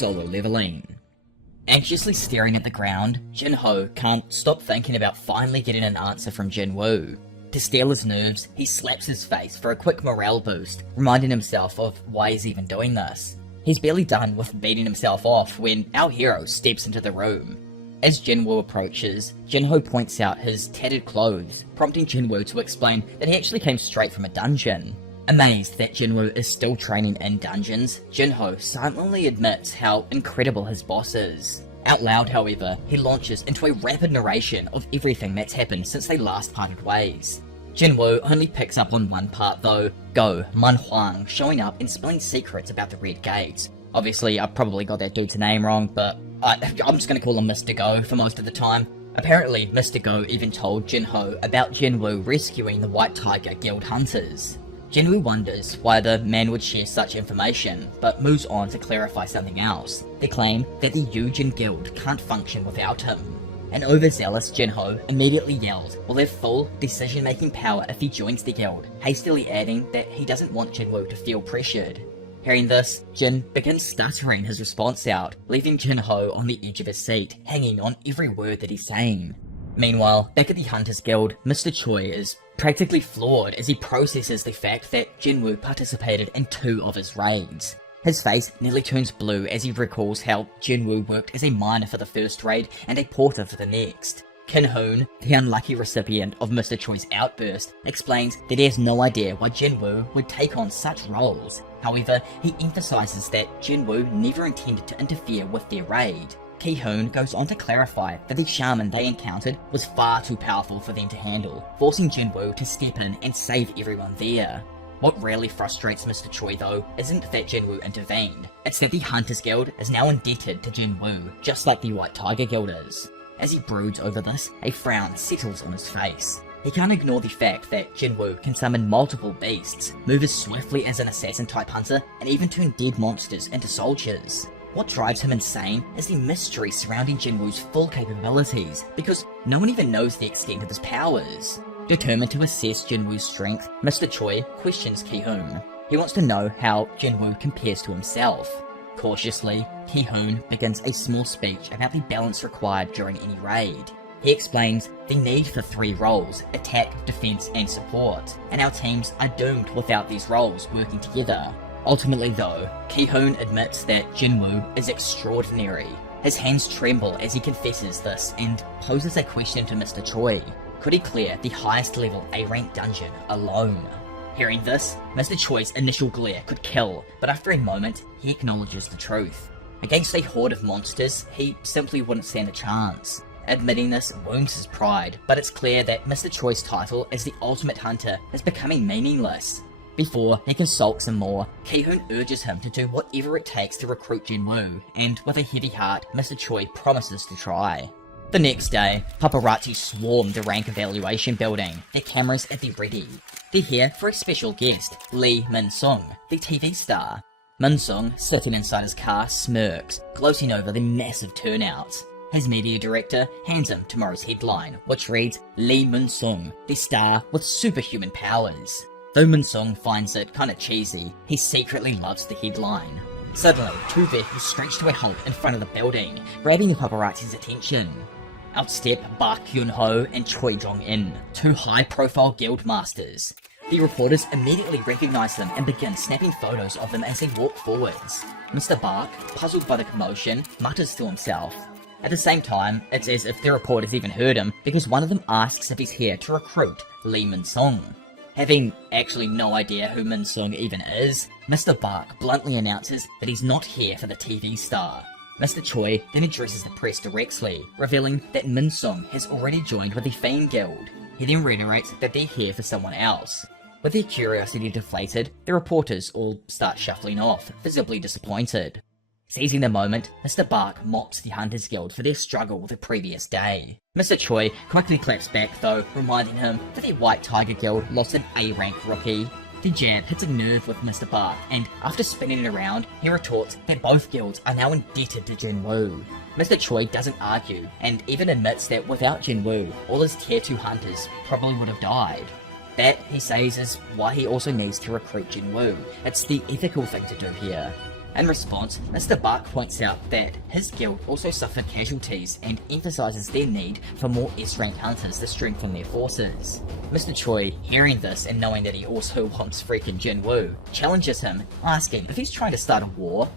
solo leveling. Anxiously staring at the ground, Jinho can't stop thinking about finally getting an answer from Jinwoo. To steel his nerves, he slaps his face for a quick morale boost, reminding himself of why he's even doing this. He's barely done with beating himself off when our hero steps into the room. As Jinwoo approaches, Jinho points out his tattered clothes, prompting Jinwoo to explain that he actually came straight from a dungeon. Amazed that Jinwoo is still training in dungeons, Jinho silently admits how incredible his boss is. Out loud, however, he launches into a rapid narration of everything that's happened since they last parted ways. Jinwoo only picks up on one part though, Go Manhuang showing up and spilling secrets about the Red Gate. Obviously, I probably got that dude's name wrong, but I'm just gonna call him Mr. Go for most of the time. Apparently, Mr. Go even told Jinho about Jinwoo rescuing the White Tiger Guild hunters. Jinwoo wonders why the man would share such information, but moves on to clarify something else. They claim that the Yujin Guild can't function without him. An overzealous Jinho immediately yells will have full decision-making power if he joins the guild, hastily adding that he doesn't want Jinwoo to feel pressured. Hearing this, Jin begins stuttering his response out, leaving Jinho on the edge of his seat, hanging on every word that he's saying. Meanwhile, back at the Hunters Guild, Mr. Choi is practically floored as he processes the fact that Jinwoo participated in 2 of his raids. His face nearly turns blue as he recalls how Jinwoo worked as a miner for the first raid and a porter for the next. Kinhoon, the unlucky recipient of Mr. Choi's outburst, explains that he has no idea why Jinwoo would take on such roles. However, he emphasizes that Jinwoo never intended to interfere with their raid. Ki-hoon goes on to clarify that the shaman they encountered was far too powerful for them to handle, forcing Jinwoo to step in and save everyone there. What really frustrates Mr. Choi though isn't that Jinwoo intervened, it's that the Hunters Guild is now indebted to Jinwoo, just like the White Tiger Guild is. As he broods over this, a frown settles on his face. He can't ignore the fact that Jinwoo can summon multiple beasts, move as swiftly as an assassin-type hunter, and even turn dead monsters into soldiers. What drives him insane is the mystery surrounding Jinwoo's full capabilities, because no one even knows the extent of his powers. Determined to assess Jinwoo's strength, Mr. Choi questions Ki-hoon. He wants to know how Jinwoo compares to himself. Cautiously, Ki-hoon begins a small speech about the balance required during any raid. He explains the need for 3 roles, attack, defense, and support, and our teams are doomed without these roles working together. Ultimately though, Ki-hoon admits that Jinwoo is extraordinary. His hands tremble as he confesses this and poses a question to Mr. Choi. Could he clear the highest level A-rank dungeon alone? Hearing this, Mr. Choi's initial glare could kill, but after a moment, he acknowledges the truth. Against a horde of monsters, he simply wouldn't stand a chance. Admitting this wounds his pride, but it's clear that Mr. Choi's title as the ultimate hunter is becoming meaningless. Before he can sulk some more, Ki-hoon urges him to do whatever it takes to recruit Jinwoo, and with a heavy heart, Mr. Choi promises to try. The next day, paparazzi swarm the rank evaluation building, their cameras at the ready. They're here for a special guest, Lee Min-sung, the TV star. Min-sung, sitting inside his car, smirks, gloating over the massive turnout. His media director hands him tomorrow's headline, which reads, Lee Min-sung, the star with superhuman powers. Though Min-sung finds it kinda cheesy, he secretly loves the headline. Suddenly, 2 vehicles screech to a halt in front of the building, grabbing the paparazzi's attention. Out step Park Hyun-ho and Choi Jong-in, 2 high-profile guild masters. The reporters immediately recognize them and begin snapping photos of them as they walk forwards. Mr. Park, puzzled by the commotion, mutters to himself. At the same time, it's as if the reporters even heard him, because one of them asks if he's here to recruit Lee Min-sung. Having actually no idea who Min-sung even is, Mr. Park bluntly announces that he's not here for the TV star. Mr. Choi then addresses the press directly, revealing that Min-sung has already joined with the Fame Guild. He then reiterates that they're here for someone else. With their curiosity deflated, the reporters all start shuffling off, visibly disappointed. Seizing the moment, Mr. Park mocks the Hunters Guild for their struggle the previous day. Mr. Choi quickly claps back though, reminding him that the White Tiger Guild lost an A-rank rookie. The jab hits a nerve with Mr. Park, and after spinning it around, he retorts that both guilds are now indebted to Jinwoo. Mr. Choi doesn't argue, and even admits that without Jinwoo, all his Tier 2 hunters probably would have died. That, he says, is why he also needs to recruit Jinwoo. It's the ethical thing to do here. In response, Mr. Bark points out that his guild also suffered casualties and emphasises their need for more S-rank hunters to strengthen their forces. Mr. Choi, hearing this and knowing that he also wants freaking Jinwoo, challenges him, asking if he's trying to start a war.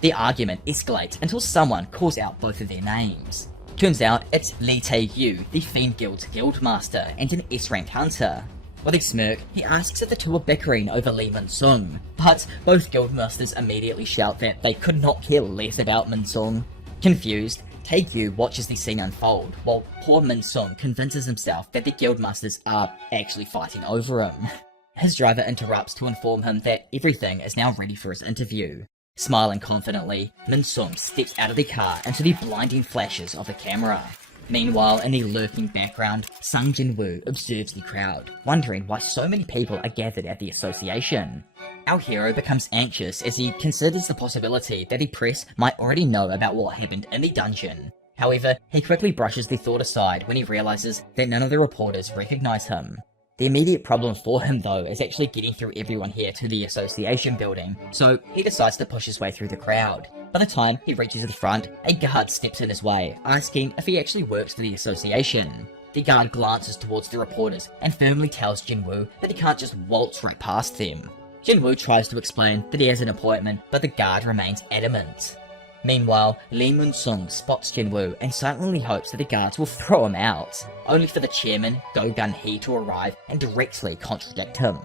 The argument escalates until someone calls out both of their names. Turns out it's Lee Tae-yu, the Fiend Guild's guildmaster and an S-rank hunter. With a smirk, he asks if the two are bickering over Lee Min-sung, but both guildmasters immediately shout that they could not care less about Min-sung. Confused, Tae-yu watches the scene unfold, while poor Min-sung convinces himself that the guildmasters are actually fighting over him. His driver interrupts to inform him that everything is now ready for his interview. Smiling confidently, Min-sung steps out of the car into the blinding flashes of the camera. Meanwhile, in the lurking background, Sung Jin-woo observes the crowd, wondering why so many people are gathered at the association. Our hero becomes anxious as he considers the possibility that the press might already know about what happened in the dungeon. However, he quickly brushes the thought aside when he realizes that none of the reporters recognize him. The immediate problem for him though is actually getting through everyone here to the association building, so he decides to push his way through the crowd. By the time he reaches the front, a guard steps in his way, asking if he actually works for the association. The guard glances towards the reporters and firmly tells Jinwoo that he can't just waltz right past them. Jinwoo tries to explain that he has an appointment, but the guard remains adamant. Meanwhile, Lee Min-sung spots Jinwoo and silently hopes that the guards will throw him out, only for the chairman, Go Gun-hee, to arrive and directly contradict him.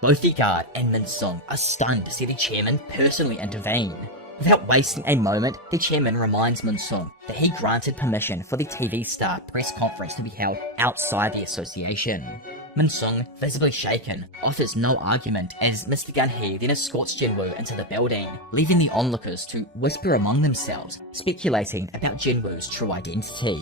Both the guard and Min-sung are stunned to see the chairman personally intervene. Without wasting a moment, the chairman reminds Min-sung that he granted permission for the TV star press conference to be held outside the association. Min-sung, visibly shaken, offers no argument as Mr. Gun-hee then escorts Jinwoo into the building, leaving the onlookers to whisper among themselves, speculating about Jinwoo's true identity.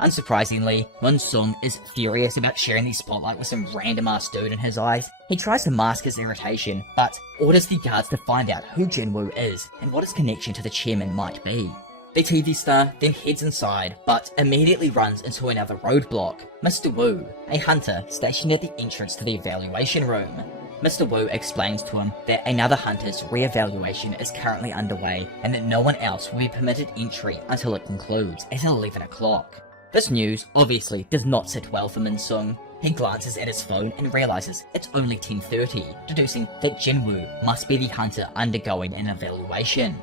Unsurprisingly, Min-sung is furious about sharing the spotlight with some random-ass dude in his eyes. He tries to mask his irritation, but orders the guards to find out who Jinwoo is and what his connection to the chairman might be. The TV star then heads inside, but immediately runs into another roadblock, Mr. Woo, a hunter stationed at the entrance to the evaluation room. Mr. Woo explains to him that another hunter's re-evaluation is currently underway and that no one else will be permitted entry until it concludes at 11 o'clock. This news obviously does not sit well for Min-sung. He glances at his phone and realizes it's only 10:30, deducing that Jinwoo must be the hunter undergoing an evaluation.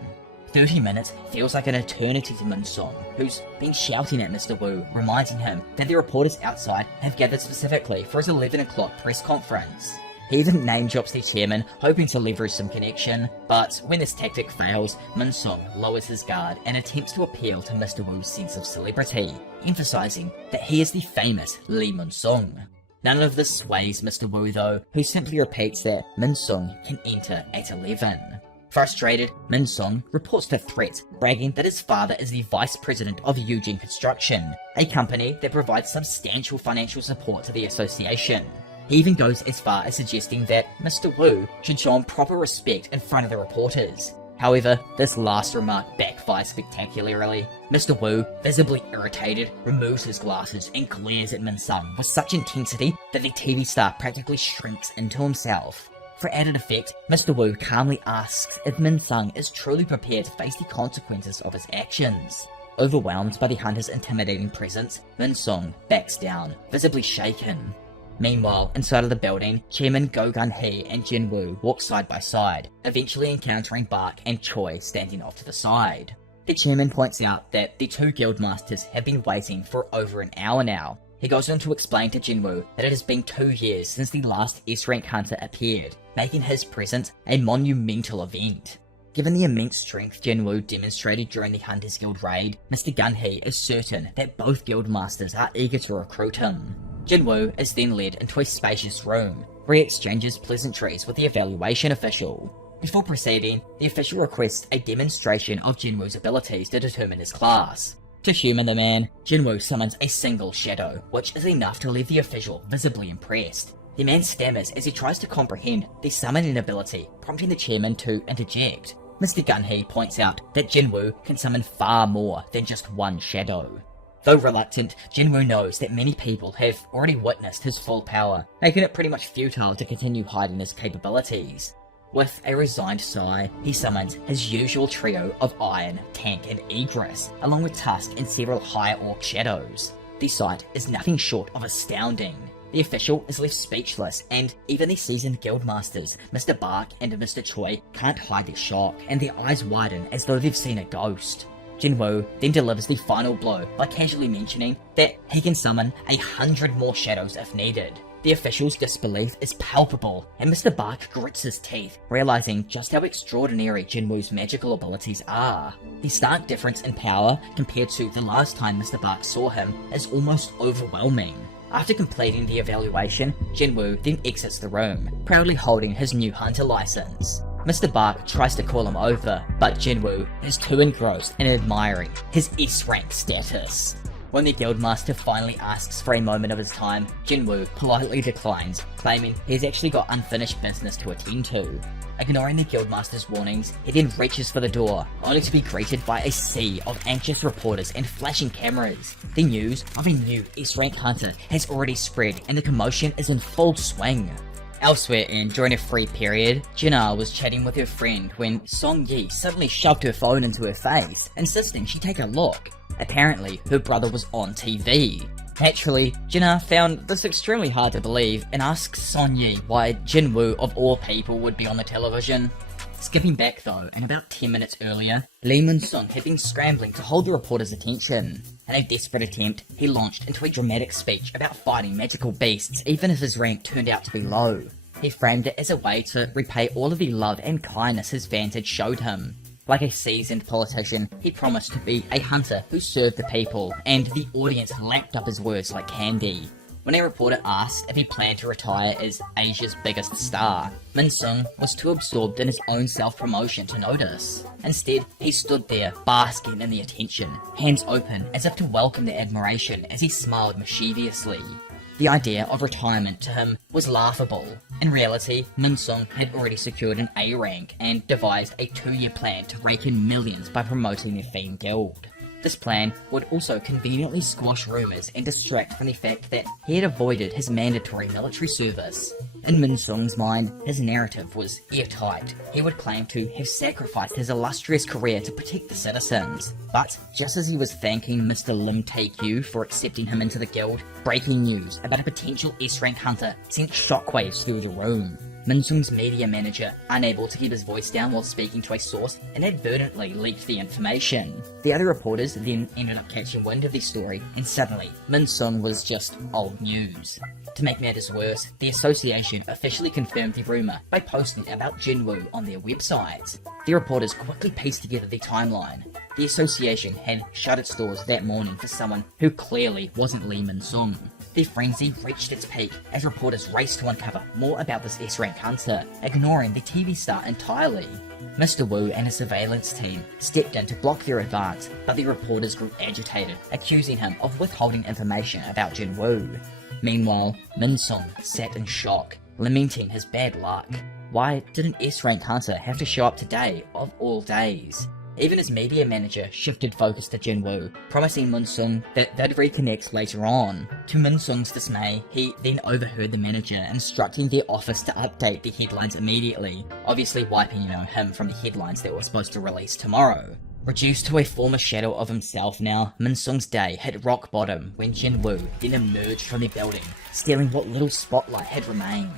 30 minutes feels like an eternity to Min-sung, who's been shouting at Mr. Woo, reminding him that the reporters outside have gathered specifically for his 11 o'clock press conference. He even name drops the chairman, hoping to leverage some connection, but when this tactic fails, Min-sung lowers his guard and attempts to appeal to Mr. Woo's sense of celebrity, emphasizing that he is the famous Lee Min-sung. None of this sways Mr. Woo though, who simply repeats that Min-sung can enter at 11. Frustrated, Min-sung reports the threat, bragging that his father is the vice president of Eugene Construction, a company that provides substantial financial support to the association. He even goes as far as suggesting that Mr. Woo should show him proper respect in front of the reporters. However, this last remark backfires spectacularly. Mr. Woo, visibly irritated, removes his glasses and glares at Min-sung with such intensity that the TV star practically shrinks into himself. For added effect, Mr. Woo calmly asks if Min-sung is truly prepared to face the consequences of his actions. Overwhelmed by the hunter's intimidating presence, Min-sung backs down, visibly shaken. Meanwhile, inside of the building, Chairman Go Gun-hee and Jinwoo walk side by side, eventually encountering Bark and Choi standing off to the side. The chairman points out that the two guildmasters have been waiting for over an hour now. He goes on to explain to Jinwoo that it has been 2 years since the last S-rank hunter appeared, making his presence a monumental event. Given the immense strength Jinwoo demonstrated during the Hunters Guild raid, Mr. Gun-hee is certain that both guildmasters are eager to recruit him. Jinwoo is then led into a spacious room, where he exchanges pleasantries with the evaluation official. Before proceeding, the official requests a demonstration of Jinwoo's abilities to determine his class. To humour the man, Jinwoo summons a single shadow, which is enough to leave the official visibly impressed. The man stammers as he tries to comprehend the summoning ability, prompting the chairman to interject. Mr. Gun-hee points out that Jinwoo can summon far more than just one shadow. Though reluctant, Jinwoo knows that many people have already witnessed his full power, making it pretty much futile to continue hiding his capabilities. With a resigned sigh, he summons his usual trio of Iron, Tank, and Egress, along with Tusk and several higher orc shadows. The sight is nothing short of astounding. The official is left speechless, and even the seasoned guildmasters, Mr. Bark and Mr. Choi, can't hide their shock, and their eyes widen as though they've seen a ghost. Jinwoo then delivers the final blow by casually mentioning that he can summon 100 more shadows if needed. The official's disbelief is palpable, and Mr. Bark grits his teeth, realizing just how extraordinary Jinwoo's magical abilities are. The stark difference in power compared to the last time Mr. Bark saw him is almost overwhelming. After completing the evaluation, Jinwoo then exits the room, proudly holding his new hunter license. Mr. Bark tries to call him over, but Jinwoo is too engrossed in admiring his S-rank status. When the guildmaster finally asks for a moment of his time, Jinwoo politely declines, claiming he's actually got unfinished business to attend to. Ignoring the guildmaster's warnings, he then reaches for the door, only to be greeted by a sea of anxious reporters and flashing cameras. The news of a new S-rank hunter has already spread, and the commotion is in full swing. Elsewhere, and during a free period, Jinna was chatting with her friend when Song Yi suddenly shoved her phone into her face, insisting she take a look. Apparently, her brother was on TV. Naturally, Jinna found this extremely hard to believe and asks Son Yi why Jinwoo of all people would be on the television. Skipping back though, and about 10 minutes earlier, Lee Mun-sung had been scrambling to hold the reporter's attention. In a desperate attempt, he launched into a dramatic speech about fighting magical beasts even if his rank turned out to be low. He framed it as a way to repay all of the love and kindness his fans had showed him. Like a seasoned politician, he promised to be a hunter who served the people, and the audience lapped up his words like candy. When a reporter asked if he planned to retire as Asia's biggest star, Min-sung was too absorbed in his own self-promotion to notice. Instead, he stood there, basking in the attention, hands open as if to welcome the admiration as he smiled mischievously. The idea of retirement to him was laughable. In reality, Min-sung had already secured an A rank and devised a 2-year plan to rake in millions by promoting their famed guild. This plan would also conveniently squash rumours and distract from the fact that he had avoided his mandatory military service. In Min-sung's mind, his narrative was airtight. He would claim to have sacrificed his illustrious career to protect the citizens. But just as he was thanking Mr. Lim Tae-kyu for accepting him into the guild, breaking news about a potential S-rank hunter sent shockwaves through the room. Min-sung's media manager, unable to keep his voice down while speaking to a source, inadvertently leaked the information. The other reporters then ended up catching wind of the story, and suddenly, Min-sung was just old news. To make matters worse, the association officially confirmed the rumour by posting about Jinwoo on their website. The reporters quickly pieced together the timeline. The association had shut its doors that morning for someone who clearly wasn't Lee Min-sung. The frenzy reached its peak as reporters raced to uncover more about this S-rank hunter, ignoring the TV star entirely. Mr. Wu and his surveillance team stepped in to block their advance, but the reporters grew agitated, accusing him of withholding information about Jinwoo. Meanwhile, Min-sung sat in shock, lamenting his bad luck. Why did an S-rank hunter have to show up today, of all days? Even his media manager shifted focus to Jinwoo, promising Min-sung that they'd reconnect later on. To Min-sung's dismay, he then overheard the manager instructing their office to update the headlines immediately, obviously wiping him from the headlines that were supposed to release tomorrow. Reduced to a former shadow of himself now, Min-sung's day hit rock bottom when Jinwoo then emerged from the building, stealing what little spotlight had remained.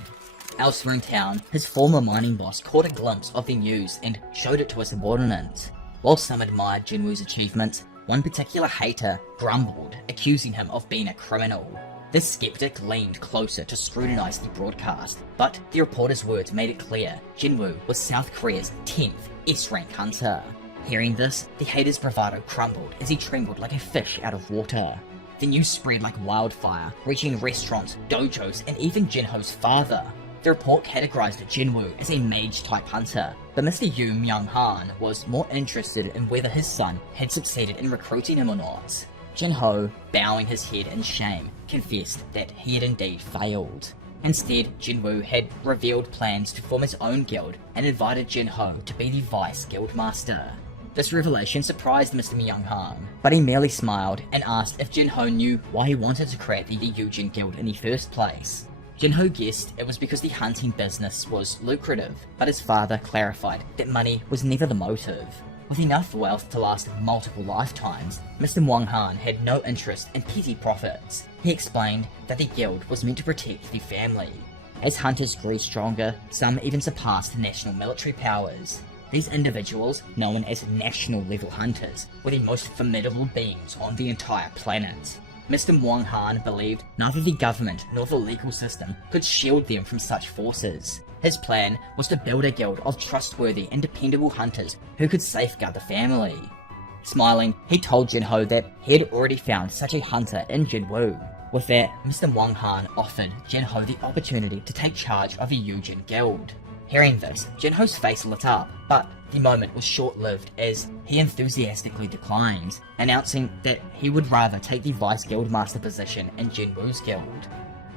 Elsewhere in town, his former mining boss caught a glimpse of the news and showed it to a subordinate. While some admired Jinwoo's achievements, one particular hater grumbled, accusing him of being a criminal. This skeptic leaned closer to scrutinize the broadcast, but the reporter's words made it clear Jinwoo was South Korea's 10th S-rank hunter. Hearing this, the hater's bravado crumbled as he trembled like a fish out of water. The news spread like wildfire, reaching restaurants, dojos, and even Jinho's father. The report categorized Jinwoo as a mage-type hunter, but Mr. Yu Myung-han was more interested in whether his son had succeeded in recruiting him or not. Jinho, bowing his head in shame, confessed that he had indeed failed. Instead, Jinwoo had revealed plans to form his own guild and invited Jinho to be the vice guildmaster. This revelation surprised Mr. Myung-han, but he merely smiled and asked if Jinho knew why he wanted to create the Yujin Guild in the first place. Jinho guessed it was because the hunting business was lucrative, but his father clarified that money was never the motive. With enough wealth to last multiple lifetimes, Mr. Wang Han had no interest in petty profits. He explained that the guild was meant to protect the family. As hunters grew stronger, some even surpassed national military powers. These individuals, known as national-level hunters, were the most formidable beings on the entire planet. Mr. Wang Han believed neither the government nor the legal system could shield them from such forces. His plan was to build a guild of trustworthy and dependable hunters who could safeguard the family. Smiling, he told Jinho that he had already found such a hunter in Jinwoo. With that, Mr. Wang Han offered Jinho the opportunity to take charge of a Yujin guild. Hearing this, Jinho's face lit up, but the moment was short-lived as he enthusiastically declined, announcing that he would rather take the Vice Guildmaster position in Jinwoo's guild.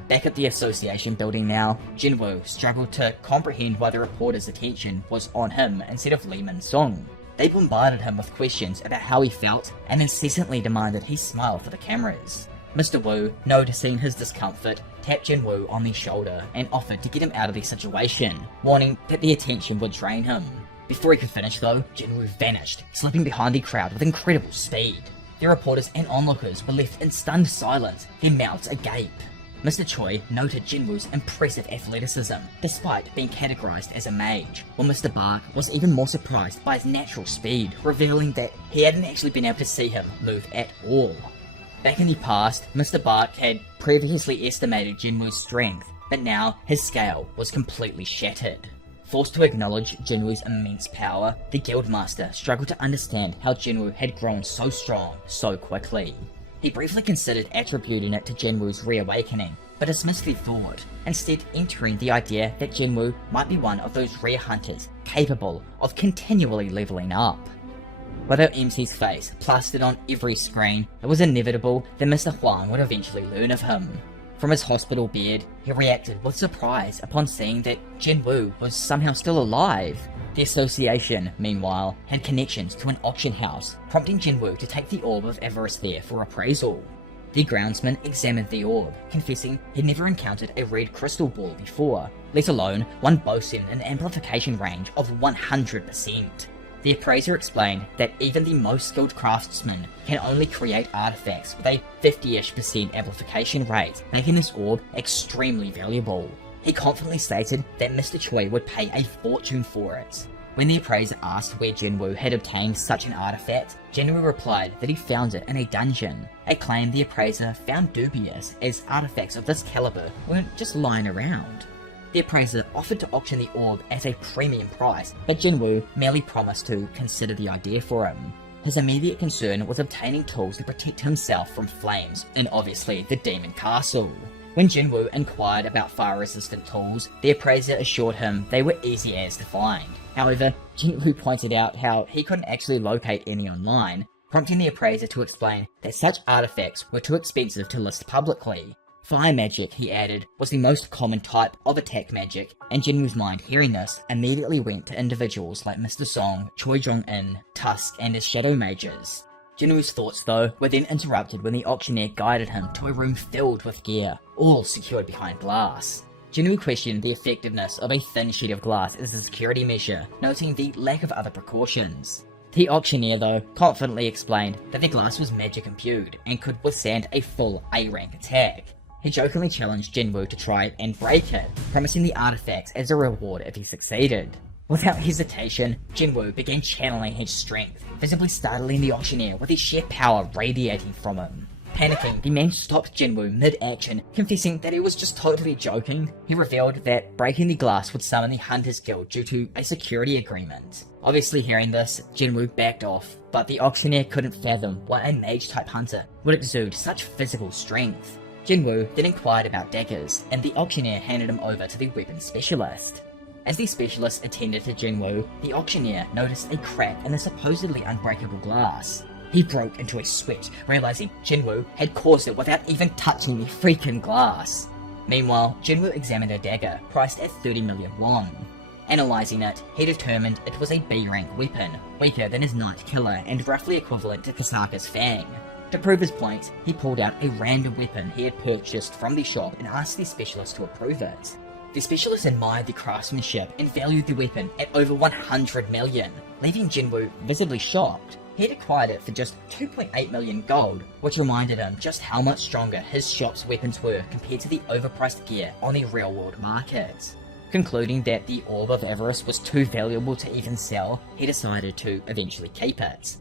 Back at the association building now, Jinwoo struggled to comprehend why the reporters' attention was on him instead of Lee Min-sung. They bombarded him with questions about how he felt and incessantly demanded he smile for the cameras. Mr. Wu, noticing his discomfort, tapped Jinwoo on the shoulder and offered to get him out of the situation, warning that the attention would drain him. Before he could finish though, Jinwoo vanished, slipping behind the crowd with incredible speed. The reporters and onlookers were left in stunned silence, their mouths agape. Mr. Choi noted Jinwoo's impressive athleticism, despite being categorized as a mage, while Mr. Bark was even more surprised by his natural speed, revealing that he hadn't actually been able to see him move at all. Back in the past, Mr. Bark had previously estimated Jinwoo's strength, but now his scale was completely shattered. Forced to acknowledge Jinwoo's immense power, the Guildmaster struggled to understand how Jinwoo had grown so strong so quickly. He briefly considered attributing it to Jinwoo's reawakening, but dismissed the thought, instead entering the idea that Jinwoo might be one of those rare hunters capable of continually leveling up. With our MC's face plastered on every screen, it was inevitable that Mr. Huang would eventually learn of him. From his hospital bed, he reacted with surprise upon seeing that Jinwoo was somehow still alive. The association, meanwhile, had connections to an auction house, prompting Jinwoo to take the Orb of Avarice there for appraisal. The groundsman examined the orb, confessing he'd never encountered a red crystal ball before, let alone one boasting an amplification range of 100%. The appraiser explained that even the most skilled craftsmen can only create artifacts with a 50-ish% amplification rate, making this orb extremely valuable. He confidently stated that Mr. Choi would pay a fortune for it. When the appraiser asked where Jinwoo had obtained such an artifact, Jinwoo replied that he found it in a dungeon, a claim the appraiser found dubious as artifacts of this caliber weren't just lying around. The appraiser offered to auction the orb at a premium price, but Jinwoo merely promised to consider the idea for him. His immediate concern was obtaining tools to protect himself from flames in obviously the Demon Castle. When Jinwoo inquired about fire-resistant tools, the appraiser assured him they were easy as to find. However, Jinwoo pointed out how he couldn't actually locate any online, prompting the appraiser to explain that such artifacts were too expensive to list publicly. Fire magic, he added, was the most common type of attack magic, and Jinwoo's mind hearing this immediately went to individuals like Mr. Song, Choi Jong-in, Tusk, and his shadow mages. Jinwoo's thoughts, though, were then interrupted when the auctioneer guided him to a room filled with gear, all secured behind glass. Jinwoo questioned the effectiveness of a thin sheet of glass as a security measure, noting the lack of other precautions. The auctioneer, though, confidently explained that the glass was magic imbued and could withstand a full A-rank attack. He jokingly challenged Jinwoo to try and break it, promising the artifacts as a reward if he succeeded. Without hesitation, Jinwoo began channeling his strength, visibly startling the auctioneer with his sheer power radiating from him. Panicking, the man stopped Jinwoo mid-action, confessing that he was just totally joking. He revealed that breaking the glass would summon the Hunters Guild due to a security agreement. Obviously hearing this, Jinwoo backed off, but the auctioneer couldn't fathom why a mage-type hunter would exude such physical strength. Jinwoo then inquired about daggers, and the auctioneer handed him over to the weapons specialist. As the specialist attended to Jinwoo, the auctioneer noticed a crack in the supposedly unbreakable glass. He broke into a sweat, realizing Jinwoo had caused it without even touching the freaking glass. Meanwhile, Jinwoo examined a dagger, priced at 30 million won. Analyzing it, he determined it was a B-rank weapon, weaker than his Night Killer and roughly equivalent to Kasaka's Fang. To prove his point, he pulled out a random weapon he had purchased from the shop and asked the specialist to approve it. The specialist admired the craftsmanship and valued the weapon at over 100 million, leaving Jinwoo visibly shocked. He had acquired it for just 2.8 million gold, which reminded him just how much stronger his shop's weapons were compared to the overpriced gear on the real-world market. Concluding that the Orb of Avarice was too valuable to even sell, he decided to eventually keep it.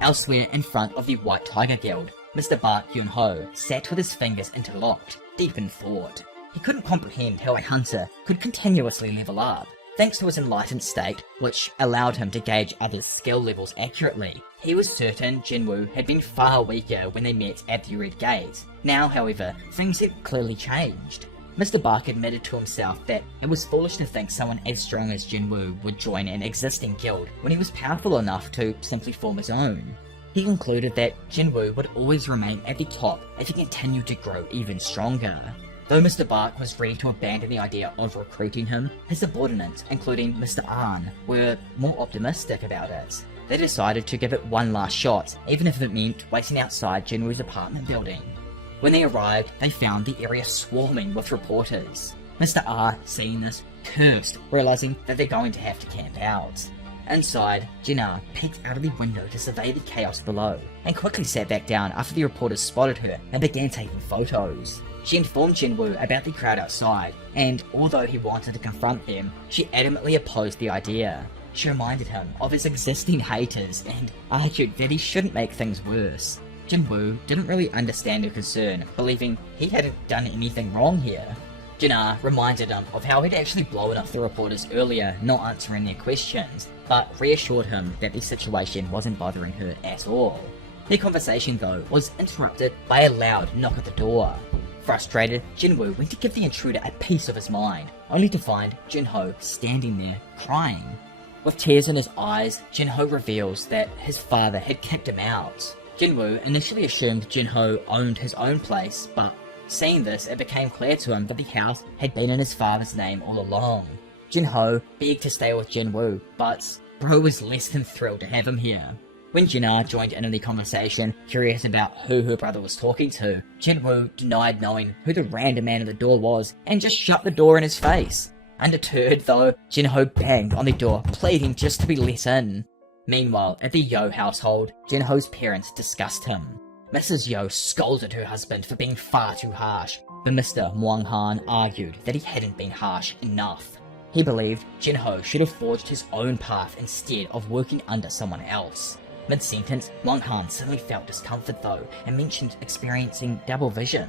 Elsewhere in front of the White Tiger Guild, Mr. Park Hyun-ho sat with his fingers interlocked, deep in thought. He couldn't comprehend how a hunter could continuously level up. Thanks to his enlightened state, which allowed him to gauge others' skill levels accurately, he was certain Jinwoo had been far weaker when they met at the Red Gate. Now, however, things had clearly changed. Mr. Bark admitted to himself that it was foolish to think someone as strong as Jinwoo would join an existing guild when he was powerful enough to simply form his own. He concluded that Jinwoo would always remain at the top if he continued to grow even stronger. Though Mr. Bark was ready to abandon the idea of recruiting him, his subordinates, including Mr. Ahn, were more optimistic about it. They decided to give it one last shot, even if it meant waiting outside Jinwoo's apartment building. When they arrived, they found the area swarming with reporters. Mr. R, seeing this, cursed, realizing that they're going to have to camp out. Inside, Jinna peeked out of the window to survey the chaos below, and quickly sat back down after the reporters spotted her and began taking photos. She informed Jinwoo about the crowd outside, and although he wanted to confront them, she adamantly opposed the idea. She reminded him of his existing haters and argued that he shouldn't make things worse. Jinwoo didn't really understand her concern, believing he hadn't done anything wrong here. Jinna reminded him of how he'd actually blown up the reporters earlier, not answering their questions, but reassured him that the situation wasn't bothering her at all. Their conversation, though, was interrupted by a loud knock at the door. Frustrated, Jinwoo went to give the intruder a piece of his mind, only to find Jinho standing there, crying. With tears in his eyes, Jinho reveals that his father had kicked him out. Jinwoo initially assumed Jinho owned his own place, but seeing this, it became clear to him that the house had been in his father's name all along. Jinho begged to stay with Jinwoo, but Bro was less than thrilled to have him here. When Jinna joined in on the conversation, curious about who her brother was talking to, Jinwoo denied knowing who the random man at the door was and just shut the door in his face. Undeterred though, Jinho banged on the door, pleading just to be let in. Meanwhile, at the Yo household, Jinho's parents discussed him. Mrs. Yo scolded her husband for being far too harsh, but Mr. Mwang-han argued that he hadn't been harsh enough. He believed Jinho should have forged his own path instead of working under someone else. Mid-sentence, Mwang-han suddenly felt discomfort though, and mentioned experiencing double vision.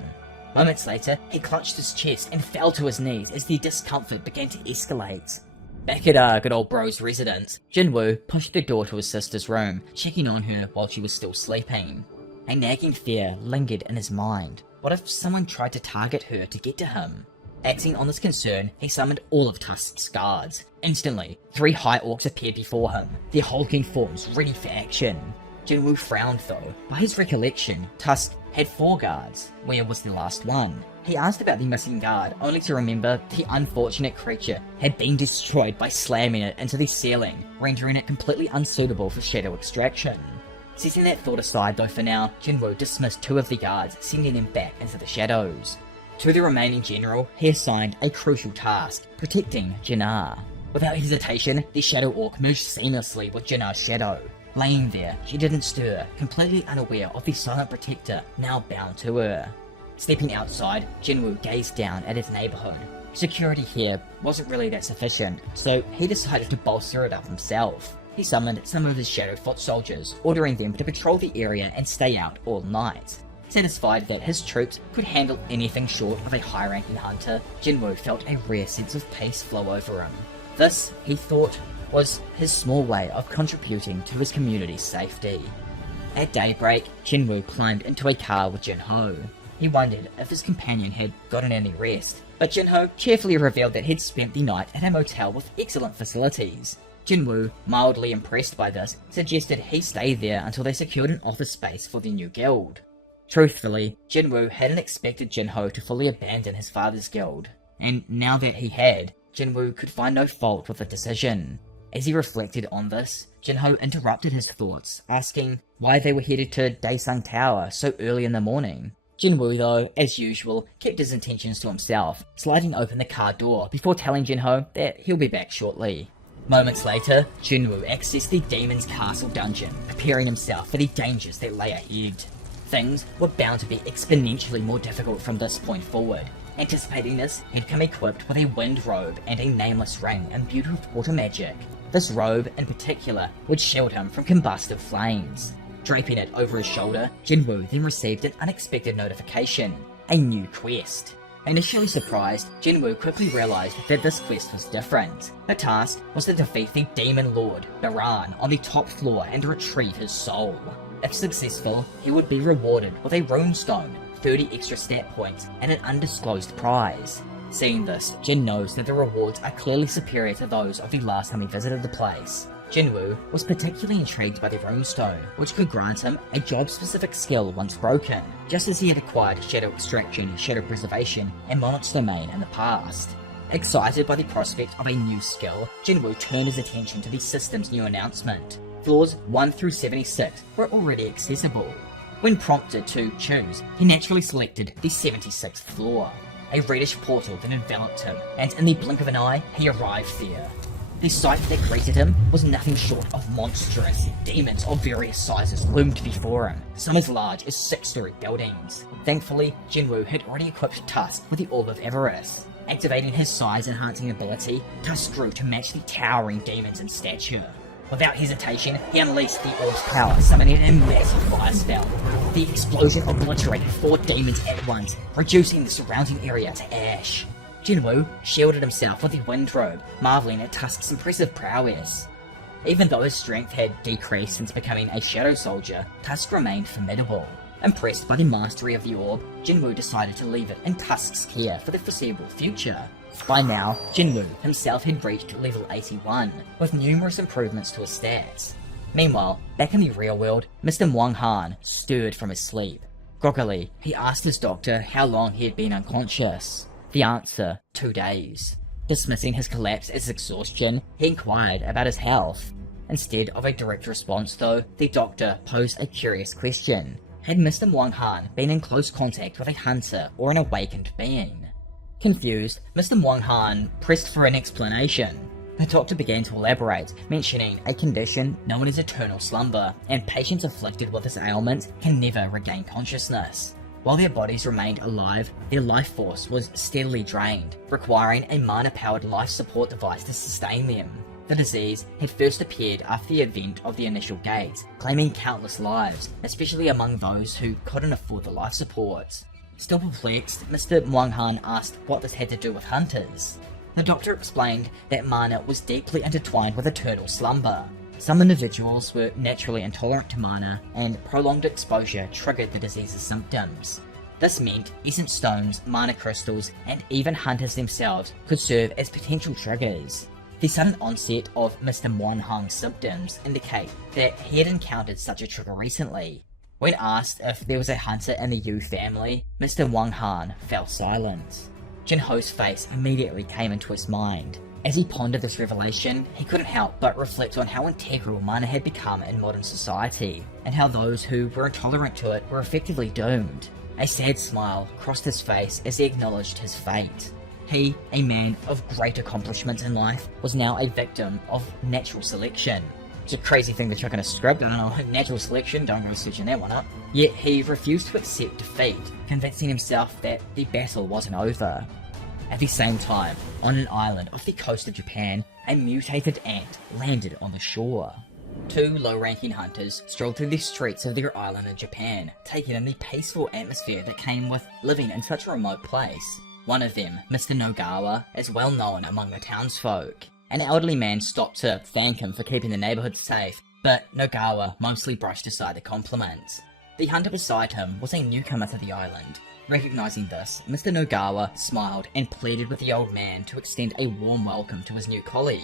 Moments later, he clutched his chest and fell to his knees as the discomfort began to escalate. Back at good old Bro's residence, Jinwoo pushed the door to his sister's room, checking on her while she was still sleeping. A nagging fear lingered in his mind. What if someone tried to target her to get to him? Acting on this concern, he summoned all of Tusk's guards. Instantly, 3 high orcs appeared before him, their hulking forms ready for action. Jinwoo frowned though. By his recollection, Tusk had 4 guards. Where was the last one? He asked about the missing guard, only to remember the unfortunate creature had been destroyed by slamming it into the ceiling, rendering it completely unsuitable for shadow extraction. Setting that thought aside though for now, Jinwoo dismissed 2 of the guards, sending them back into the shadows. To the remaining general, he assigned a crucial task, protecting Jinna. Without hesitation, the Shadow Orc merged seamlessly with Jinna's shadow. Laying there, she didn't stir, completely unaware of the silent protector now bound to her. Stepping outside, Jinwoo gazed down at his neighborhood. Security here wasn't really that sufficient, so he decided to bolster it up himself. He summoned some of his shadow foot soldiers, ordering them to patrol the area and stay out all night. Satisfied that his troops could handle anything short of a high-ranking hunter, Jinwoo felt a rare sense of peace flow over him. This, he thought, was his small way of contributing to his community's safety. At daybreak, Jinwoo climbed into a car with Jinho. He wondered if his companion had gotten any rest, but Jinho cheerfully revealed that he'd spent the night at a motel with excellent facilities. Jinwoo, mildly impressed by this, suggested he stay there until they secured an office space for the new guild. Truthfully, Jinwoo hadn't expected Jinho to fully abandon his father's guild, and now that he had, Jinwoo could find no fault with the decision. As he reflected on this, Jinho interrupted his thoughts, asking why they were headed to Daesung Tower so early in the morning. Jinwoo, though, as usual, kept his intentions to himself, sliding open the car door before telling Jinho that he'll be back shortly. Moments later, Jinwoo accessed the Demon's Castle dungeon, preparing himself for the dangers that lay ahead. Things were bound to be exponentially more difficult from this point forward. Anticipating this, he'd come equipped with a wind robe and a nameless ring imbued with water magic. This robe, in particular, would shield him from combustive flames. Draping it over his shoulder, Jinwoo then received an unexpected notification: a new quest. Initially surprised, Jinwoo quickly realized that this quest was different. The task was to defeat the Demon Lord, Baran, on the top floor and retrieve his soul. If successful, he would be rewarded with a runestone, 30 extra stat points, and an undisclosed prize. Seeing this, Jin knows that the rewards are clearly superior to those of the last time he visited the place. Jinwoo was particularly intrigued by the runestone, which could grant him a job-specific skill once broken, just as he had acquired Shadow Extraction, Shadow Preservation, and Monarch's Domain in the past. Excited by the prospect of a new skill, Jinwoo turned his attention to the system's new announcement. Floors 1 through 76 were already accessible. When prompted to choose, he naturally selected the 76th floor. A reddish portal then enveloped him, and in the blink of an eye, he arrived there. The sight that greeted him was nothing short of monstrous. Demons of various sizes loomed before him, some as large as 6-story buildings. Thankfully, Jinwoo had already equipped Tusk with the Orb of Avarice. Activating his size-enhancing ability, Tusk grew to match the towering demons in stature. Without hesitation, he unleashed the orb's power, summoning a massive fire spell. The explosion obliterated 4 demons at once, reducing the surrounding area to ash. Jinwoo shielded himself with the wind robe, marveling at Tusk's impressive prowess. Even though his strength had decreased since becoming a shadow soldier, Tusk remained formidable. Impressed by the mastery of the orb, Jinwoo decided to leave it in Tusk's care for the foreseeable future. By now, Jinwoo himself had reached level 81, with numerous improvements to his stats. Meanwhile, back in the real world, Mr. Wang Han stirred from his sleep. Groggily, he asked his doctor how long he had been unconscious. The answer, 2 days. Dismissing his collapse as exhaustion, he inquired about his health. Instead of a direct response though, the doctor posed a curious question. Had Mr. Wang Han been in close contact with a hunter or an awakened being? Confused, Mr. Wang Han pressed for an explanation. The doctor began to elaborate, mentioning a condition known as eternal slumber, and patients afflicted with this ailment can never regain consciousness. While their bodies remained alive, their life force was steadily drained, requiring a mana-powered life support device to sustain them. The disease had first appeared after the event of the initial gates, claiming countless lives, especially among those who couldn't afford the life support. Still perplexed, Mr. Wang Han asked what this had to do with hunters. The doctor explained that mana was deeply intertwined with eternal slumber. Some individuals were naturally intolerant to mana, and prolonged exposure triggered the disease's symptoms. This meant essence stones, mana crystals, and even hunters themselves could serve as potential triggers. The sudden onset of Mr. Wang Han's symptoms indicate that he had encountered such a trigger recently. When asked if there was a hunter in the Yu family, Mr. Wang Han fell silent. Jinho's face immediately came into his mind. As he pondered this revelation, he couldn't help but reflect on how integral mana had become in modern society, and how those who were intolerant to it were effectively doomed. A sad smile crossed his face as he acknowledged his fate. He, a man of great accomplishments in life, was now a victim of natural selection. It's a crazy thing to chuck in a script, I don't know, natural selection, don't go searching that one up. Yet he refused to accept defeat, convincing himself that the battle wasn't over. At the same time, on an island off the coast of Japan, a mutated ant landed on the shore. 2 low-ranking hunters strolled through the streets of their island in Japan, taking in the peaceful atmosphere that came with living in such a remote place. One of them, Mr. Nogawa, is well known among the townsfolk. An elderly man stopped to thank him for keeping the neighborhood safe, but Nogawa mostly brushed aside the compliment. The hunter beside him was a newcomer to the island. Recognizing this, Mr. Nogawa smiled and pleaded with the old man to extend a warm welcome to his new colleague.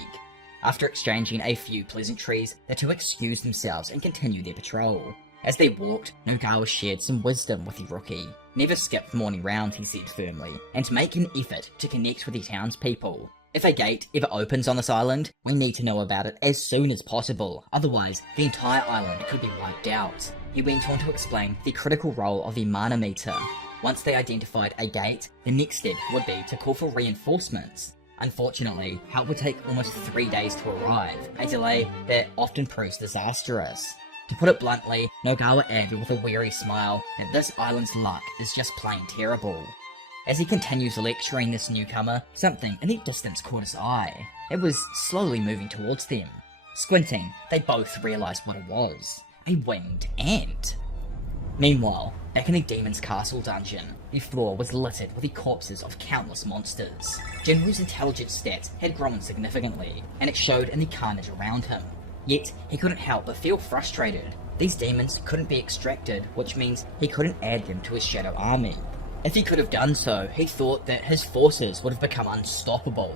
After exchanging a few pleasantries, the two excused themselves and continued their patrol. As they walked, Nogawa shared some wisdom with the rookie. Never skip the morning round, he said firmly, and make an effort to connect with the townspeople. If a gate ever opens on this island, we need to know about it as soon as possible, otherwise the entire island could be wiped out. He went on to explain the critical role of the mana meter. Once they identified a gate, the next step would be to call for reinforcements. Unfortunately, help would take almost 3 days to arrive, a delay that often proves disastrous. To put it bluntly, Nogawa added with a weary smile that this island's luck is just plain terrible. As he continues lecturing this newcomer, something in the distance caught his eye. It was slowly moving towards them. Squinting, they both realised what it was. A winged ant. Meanwhile, back in the demon's castle dungeon, the floor was littered with the corpses of countless monsters. Jinwoo's intelligence stats had grown significantly, and it showed in the carnage around him. Yet, he couldn't help but feel frustrated. These demons couldn't be extracted, which means he couldn't add them to his shadow army. If he could have done so, he thought that his forces would have become unstoppable.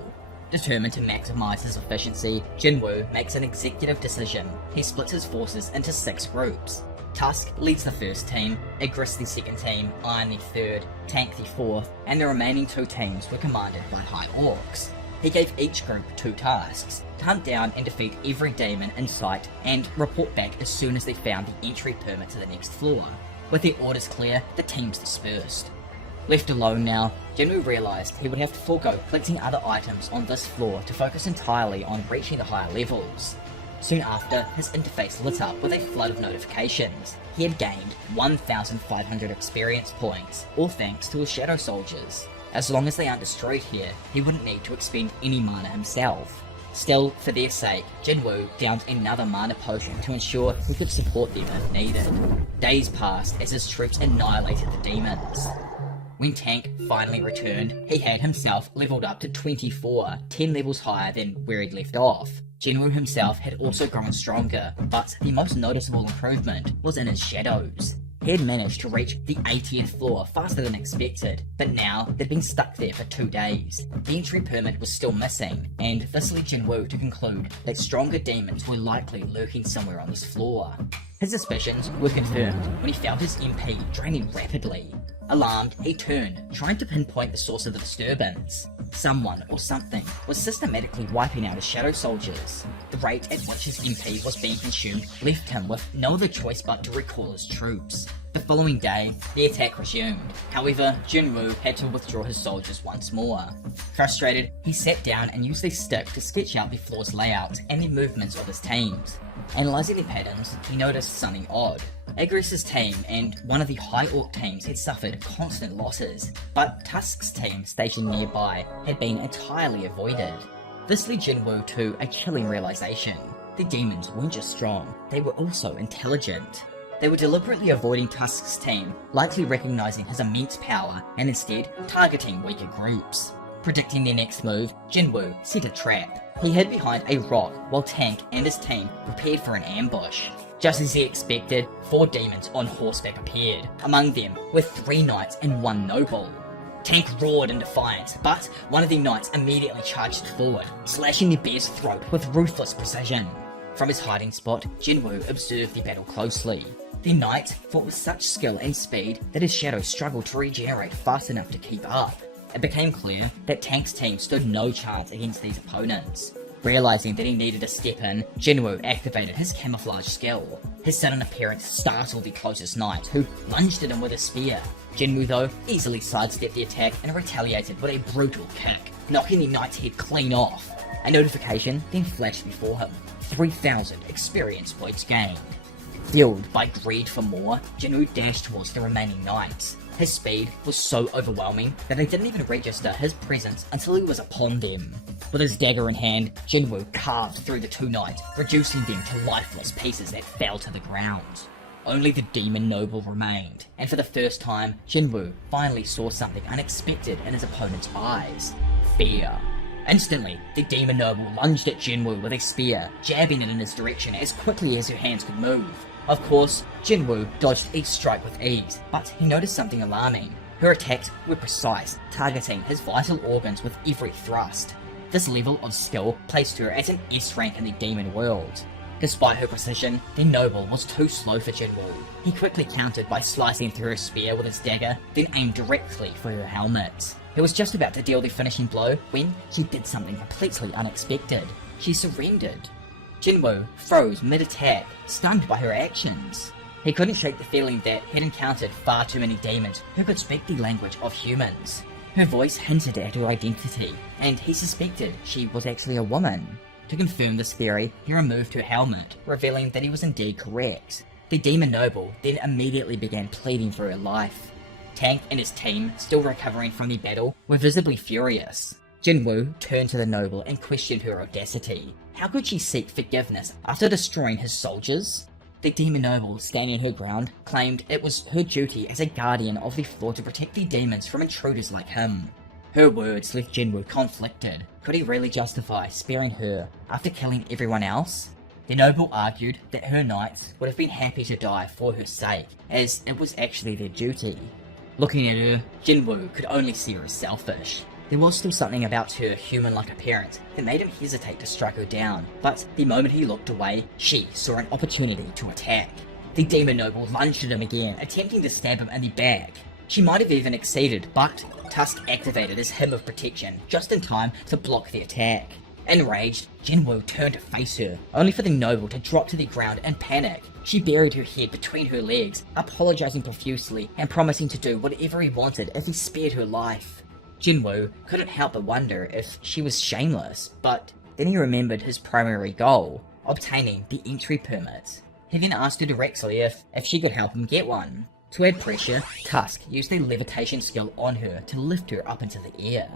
Determined to maximize his efficiency, Jinwoo makes an executive decision. He splits his forces into 6 groups. Tusk leads the first team, Igris the second team, Iron the third, Tank the fourth, and the remaining 2 teams were commanded by High Orcs. He gave each group 2 tasks: to hunt down and defeat every demon in sight, and report back as soon as they found the entry permit to the next floor. With their orders clear, the teams dispersed. Left alone now, Jinwoo realised he would have to forego collecting other items on this floor to focus entirely on reaching the higher levels. Soon after, his interface lit up with a flood of notifications. He had gained 1,500 experience points, all thanks to his shadow soldiers. As long as they aren't destroyed here, he wouldn't need to expend any mana himself. Still, for their sake, Jinwoo downed another mana potion to ensure he could support them if needed. Days passed as his troops annihilated the demons. When Tank finally returned, he had himself leveled up to 24, 10 levels higher than where he'd left off. Jinwoo himself had also grown stronger, but the most noticeable improvement was in his shadows. He had managed to reach the 80th floor faster than expected, but now they'd been stuck there for 2 days. The entry permit was still missing, and this led Jinwoo to conclude that stronger demons were likely lurking somewhere on this floor. His suspicions were confirmed when he felt his MP draining rapidly. Alarmed, he turned, trying to pinpoint the source of the disturbance. Someone or something was systematically wiping out his shadow soldiers. The rate at which his MP was being consumed left him with no other choice but to recall his troops. The following day, the attack resumed. However, Jinwoo had to withdraw his soldiers once more. Frustrated, he sat down and used a stick to sketch out the floor's layout and the movements of his teams. Analysing the patterns, he noticed something odd. Igris' team and one of the High Orc teams had suffered constant losses, but Tusk's team stationed nearby had been entirely avoided. This led Jinwoo to a chilling realisation. The demons weren't just strong, they were also intelligent. They were deliberately avoiding Tusk's team, likely recognising his immense power and instead targeting weaker groups. Predicting their next move, Jinwoo set a trap. He hid behind a rock while Tank and his team prepared for an ambush. Just as he expected, 4 demons on horseback appeared. Among them were 3 knights and 1 noble. Tank roared in defiance, but one of the knights immediately charged forward, slashing the bear's throat with ruthless precision. From his hiding spot, Jinwoo observed the battle closely. The knight fought with such skill and speed that his shadow struggled to regenerate fast enough to keep up. It became clear that Tank's team stood no chance against these opponents. Realising that he needed to step in, Jinwoo activated his camouflage skill. His sudden appearance startled the closest knight, who lunged at him with a spear. Jinwoo, though, easily sidestepped the attack and retaliated with a brutal kick, knocking the knight's head clean off. A notification then flashed before him. 3,000 experience points gained. Fueled by greed for more, Jinwoo dashed towards the remaining knights. His speed was so overwhelming that they didn't even register his presence until he was upon them. With his dagger in hand, Jinwoo carved through the 2 knights, reducing them to lifeless pieces that fell to the ground. Only the demon noble remained, and for the first time, Jinwoo finally saw something unexpected in his opponent's eyes. Fear. Instantly, the demon noble lunged at Jinwoo with a spear, jabbing it in his direction as quickly as her hands could move. Of course, Jinwoo dodged each strike with ease, but he noticed something alarming. Her attacks were precise, targeting his vital organs with every thrust. This level of skill placed her at an S rank in the demon world. Despite her precision, the noble was too slow for Jinwoo. He quickly countered by slicing through her spear with his dagger, then aimed directly for her helmet. He was just about to deal the finishing blow when she did something completely unexpected. She surrendered. Jinwoo froze mid-attack, stunned by her actions. He couldn't shake the feeling that he'd encountered far too many demons who could speak the language of humans. Her voice hinted at her identity, and he suspected she was actually a woman. To confirm this theory, he removed her helmet, revealing that he was indeed correct. The demon noble then immediately began pleading for her life. Tank and his team, still recovering from the battle, were visibly furious. Jinwoo turned to the noble and questioned her audacity. How could she seek forgiveness after destroying his soldiers? The demon noble, standing her ground, claimed it was her duty as a guardian of the floor to protect the demons from intruders like him. Her words left Jinwoo conflicted. Could he really justify sparing her after killing everyone else? The noble argued that her knights would have been happy to die for her sake, as it was actually their duty. Looking at her, Jinwoo could only see her as selfish. There was still something about her human-like appearance that made him hesitate to strike her down, but the moment he looked away, she saw an opportunity to attack. The demon noble lunged at him again, attempting to stab him in the back. She might have even exceeded, but Tusk activated his hymn of protection just in time to block the attack. Enraged, Jinwoo turned to face her, only for the noble to drop to the ground in panic. She buried her head between her legs, apologizing profusely and promising to do whatever he wanted if he spared her life. Jinwoo couldn't help but wonder if she was shameless, but then he remembered his primary goal, obtaining the entry permit. He then asked her directly if she could help him get one. To add pressure, Tusk used a levitation skill on her to lift her up into the air.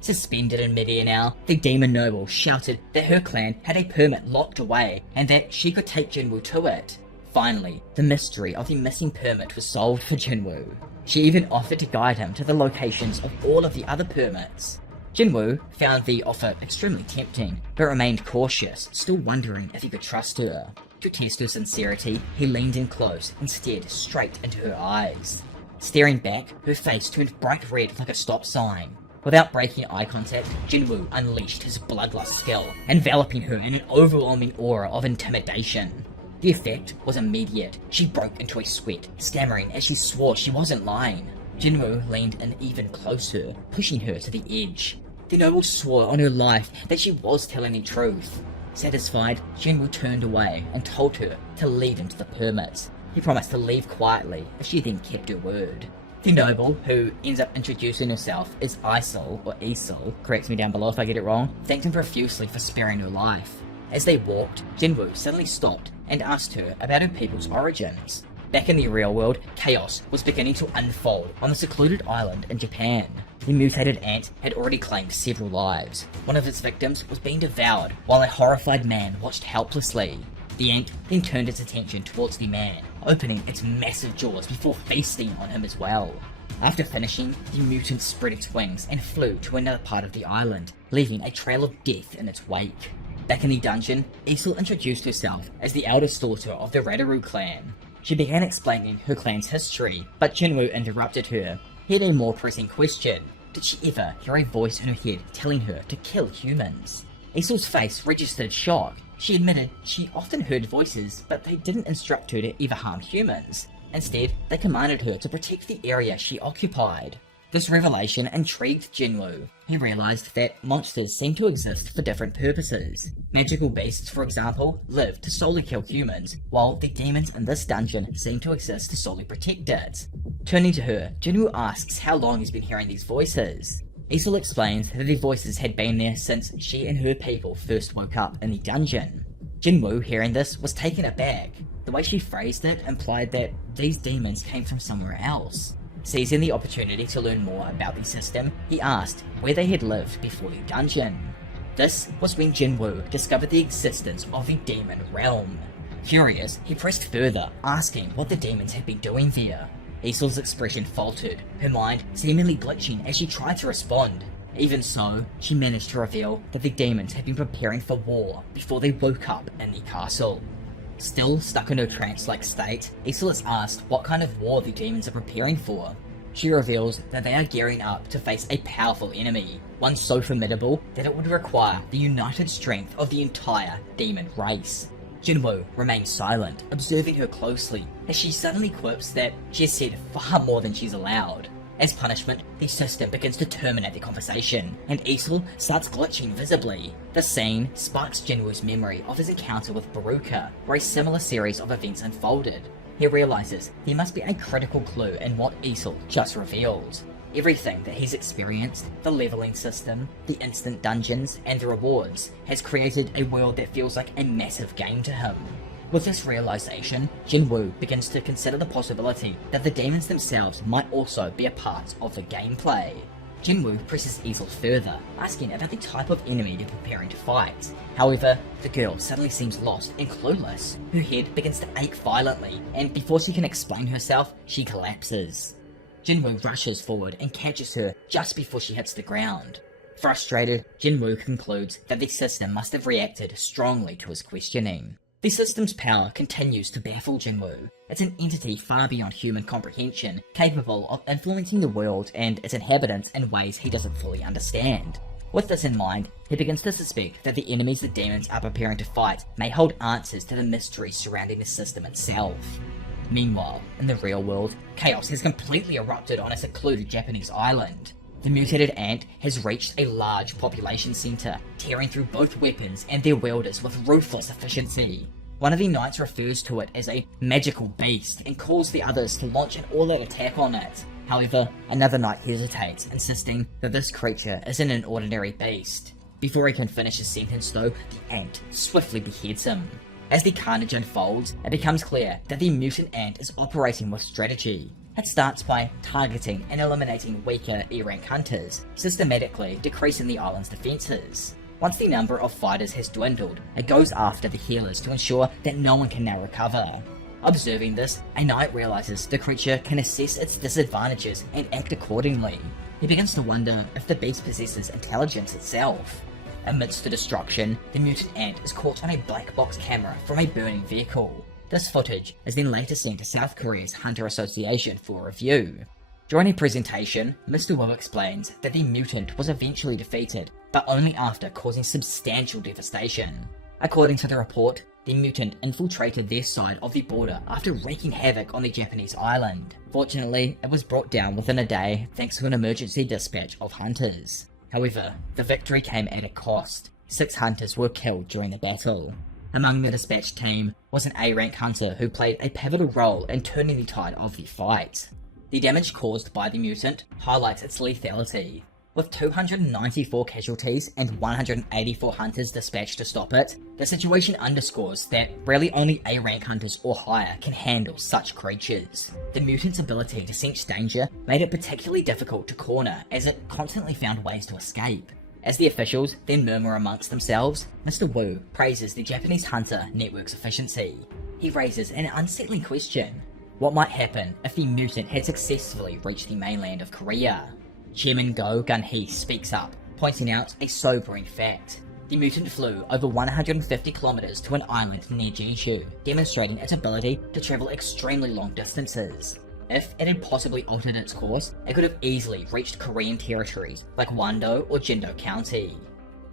Suspended in midair now, the demon noble shouted that her clan had a permit locked away and that she could take Jinwoo to it. Finally, the mystery of the missing permit was solved for Jinwoo. She even offered to guide him to the locations of all of the other permits. Jinwoo found the offer extremely tempting, but remained cautious, still wondering if he could trust her. To test her sincerity, he leaned in close and stared straight into her eyes. Staring back, her face turned bright red like a stop sign. Without breaking eye contact, Jinwoo unleashed his bloodlust skill, enveloping her in an overwhelming aura of intimidation. The effect was immediate. She broke into a sweat, stammering as she swore she wasn't lying. Jinwoo leaned in even closer, pushing her to the edge. The noble swore on her life that she was telling the truth. Satisfied, Jinwoo turned away and told her to lead him to the permits. He promised to leave quietly if she then kept her word. The noble, who ends up introducing herself as Isol, or Isol, correct me down below if I get it wrong, thanked him profusely for sparing her life. As they walked, Jinwoo suddenly stopped and asked her about her people's origins. Back in the real world, chaos was beginning to unfold on a secluded island in Japan. The mutated ant had already claimed several lives. One of its victims was being devoured, while a horrified man watched helplessly. The ant then turned its attention towards the man, opening its massive jaws before feasting on him as well. After finishing, the mutant spread its wings and flew to another part of the island, leaving a trail of death in its wake. Back in the dungeon, Isol introduced herself as the eldest daughter of the Radaru clan. She began explaining her clan's history, but Jinwoo interrupted her. He had a more pressing question. Did she ever hear a voice in her head telling her to kill humans? Isol's face registered shock. She admitted she often heard voices, but they didn't instruct her to ever harm humans. Instead, they commanded her to protect the area she occupied. This revelation intrigued Jinwoo. He realized that monsters seem to exist for different purposes. Magical beasts, for example, live to solely kill humans, while the demons in this dungeon seem to exist to solely protect it. Turning to her, Jinwoo asks how long he's been hearing these voices. Isol explains that the voices had been there since she and her people first woke up in the dungeon. Jinwoo, hearing this, was taken aback. The way she phrased it implied that these demons came from somewhere else. Seizing the opportunity to learn more about the system, he asked where they had lived before the dungeon. This was when Jinwoo discovered the existence of the demon realm. Curious, he pressed further, asking what the demons had been doing there. Isol's expression faltered, her mind seemingly glitching as she tried to respond. Even so, she managed to reveal that the demons had been preparing for war before they woke up in the castle. Still stuck in her trance-like state, Isol is asked what kind of war the demons are preparing for. She reveals that they are gearing up to face a powerful enemy, one so formidable that it would require the united strength of the entire demon race. Jinwoo remains silent, observing her closely, as she suddenly quips that she has said far more than she's allowed. As punishment, the system begins to terminate the conversation, and Isol starts glitching visibly. The scene sparks Jinwoo's memory of his encounter with Baruka, where a similar series of events unfolded. He realizes there must be a critical clue in what Isol just revealed. Everything that he's experienced, the leveling system, the instant dungeons, and the rewards, has created a world that feels like a massive game to him. With this realization, Jinwoo begins to consider the possibility that the demons themselves might also be a part of the gameplay. Jinwoo presses Isol further, asking about the type of enemy they're preparing to fight. However, the girl suddenly seems lost and clueless. Her head begins to ache violently, and before she can explain herself, she collapses. Jinwoo rushes forward and catches her just before she hits the ground. Frustrated, Jinwoo concludes that the system must have reacted strongly to his questioning. The system's power continues to baffle Jinwoo. It's an entity far beyond human comprehension, capable of influencing the world and its inhabitants in ways he doesn't fully understand. With this in mind, he begins to suspect that the enemies the demons are preparing to fight may hold answers to the mysteries surrounding the system itself. Meanwhile, in the real world, chaos has completely erupted on a secluded Japanese island. The mutated ant has reached a large population center, tearing through both weapons and their wielders with ruthless efficiency. One of the knights refers to it as a magical beast and calls the others to launch an all-out attack on it. However, another knight hesitates, insisting that this creature isn't an ordinary beast. Before he can finish his sentence though, the ant swiftly beheads him. As the carnage unfolds, it becomes clear that the mutant ant is operating with strategy. It starts by targeting and eliminating weaker E-rank hunters, systematically decreasing the island's defenses. Once the number of fighters has dwindled, it goes after the healers to ensure that no one can now recover. Observing this, a knight realizes the creature can assess its disadvantages and act accordingly. He begins to wonder if the beast possesses intelligence itself. Amidst the destruction, the mutant ant is caught on a black box camera from a burning vehicle. This footage is then later sent to South Korea's Hunter Association for review. During a presentation, Mr. Wu explains that the mutant was eventually defeated, but only after causing substantial devastation. According to the report, the mutant infiltrated their side of the border after wreaking havoc on the Japanese island. Fortunately, it was brought down within a day thanks to an emergency dispatch of hunters. However, the victory came at a cost. 6 hunters were killed during the battle. Among the dispatched team was an A-rank hunter who played a pivotal role in turning the tide of the fight. The damage caused by the mutant highlights its lethality. With 294 casualties and 184 hunters dispatched to stop it, the situation underscores that really only A-rank hunters or higher can handle such creatures. The mutant's ability to sense danger made it particularly difficult to corner, as it constantly found ways to escape. As the officials then murmur amongst themselves, Mr. Wu praises the Japanese hunter network's efficiency. He raises an unsettling question. What might happen if the mutant had successfully reached the mainland of Korea? Chairman Go Gun-hee speaks up, pointing out a sobering fact. The mutant flew over 150 kilometers to an island near Jeju, demonstrating its ability to travel extremely long distances. If it had possibly altered its course, it could have easily reached Korean territories like Wando or Jindo County.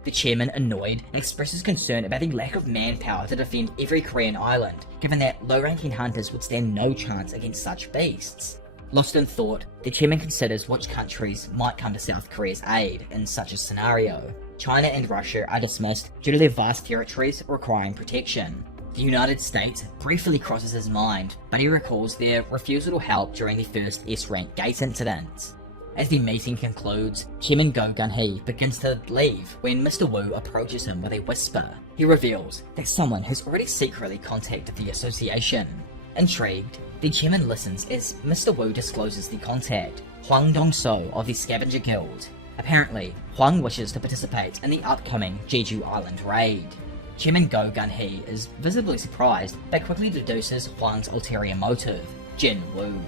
The chairman, annoyed, expresses concern about the lack of manpower to defend every Korean island, given that low-ranking hunters would stand no chance against such beasts. Lost in thought, the chairman considers which countries might come to South Korea's aid in such a scenario. China and Russia are dismissed due to their vast territories requiring protection. The United States briefly crosses his mind, but he recalls their refusal to help during the first S-rank gate incident. As the meeting concludes, Chairman Go Gun-hee begins to leave when Mr. Wu approaches him with a whisper. He reveals that someone has already secretly contacted the association. Intrigued, the chairman listens as Mr. Wu discloses the contact, Hwang Dong-so of the Scavenger Guild. Apparently, Hwang wishes to participate in the upcoming Jeju Island raid. Chairman Go Gun-hee is visibly surprised, but quickly deduces Hwang's ulterior motive, Jin Woo.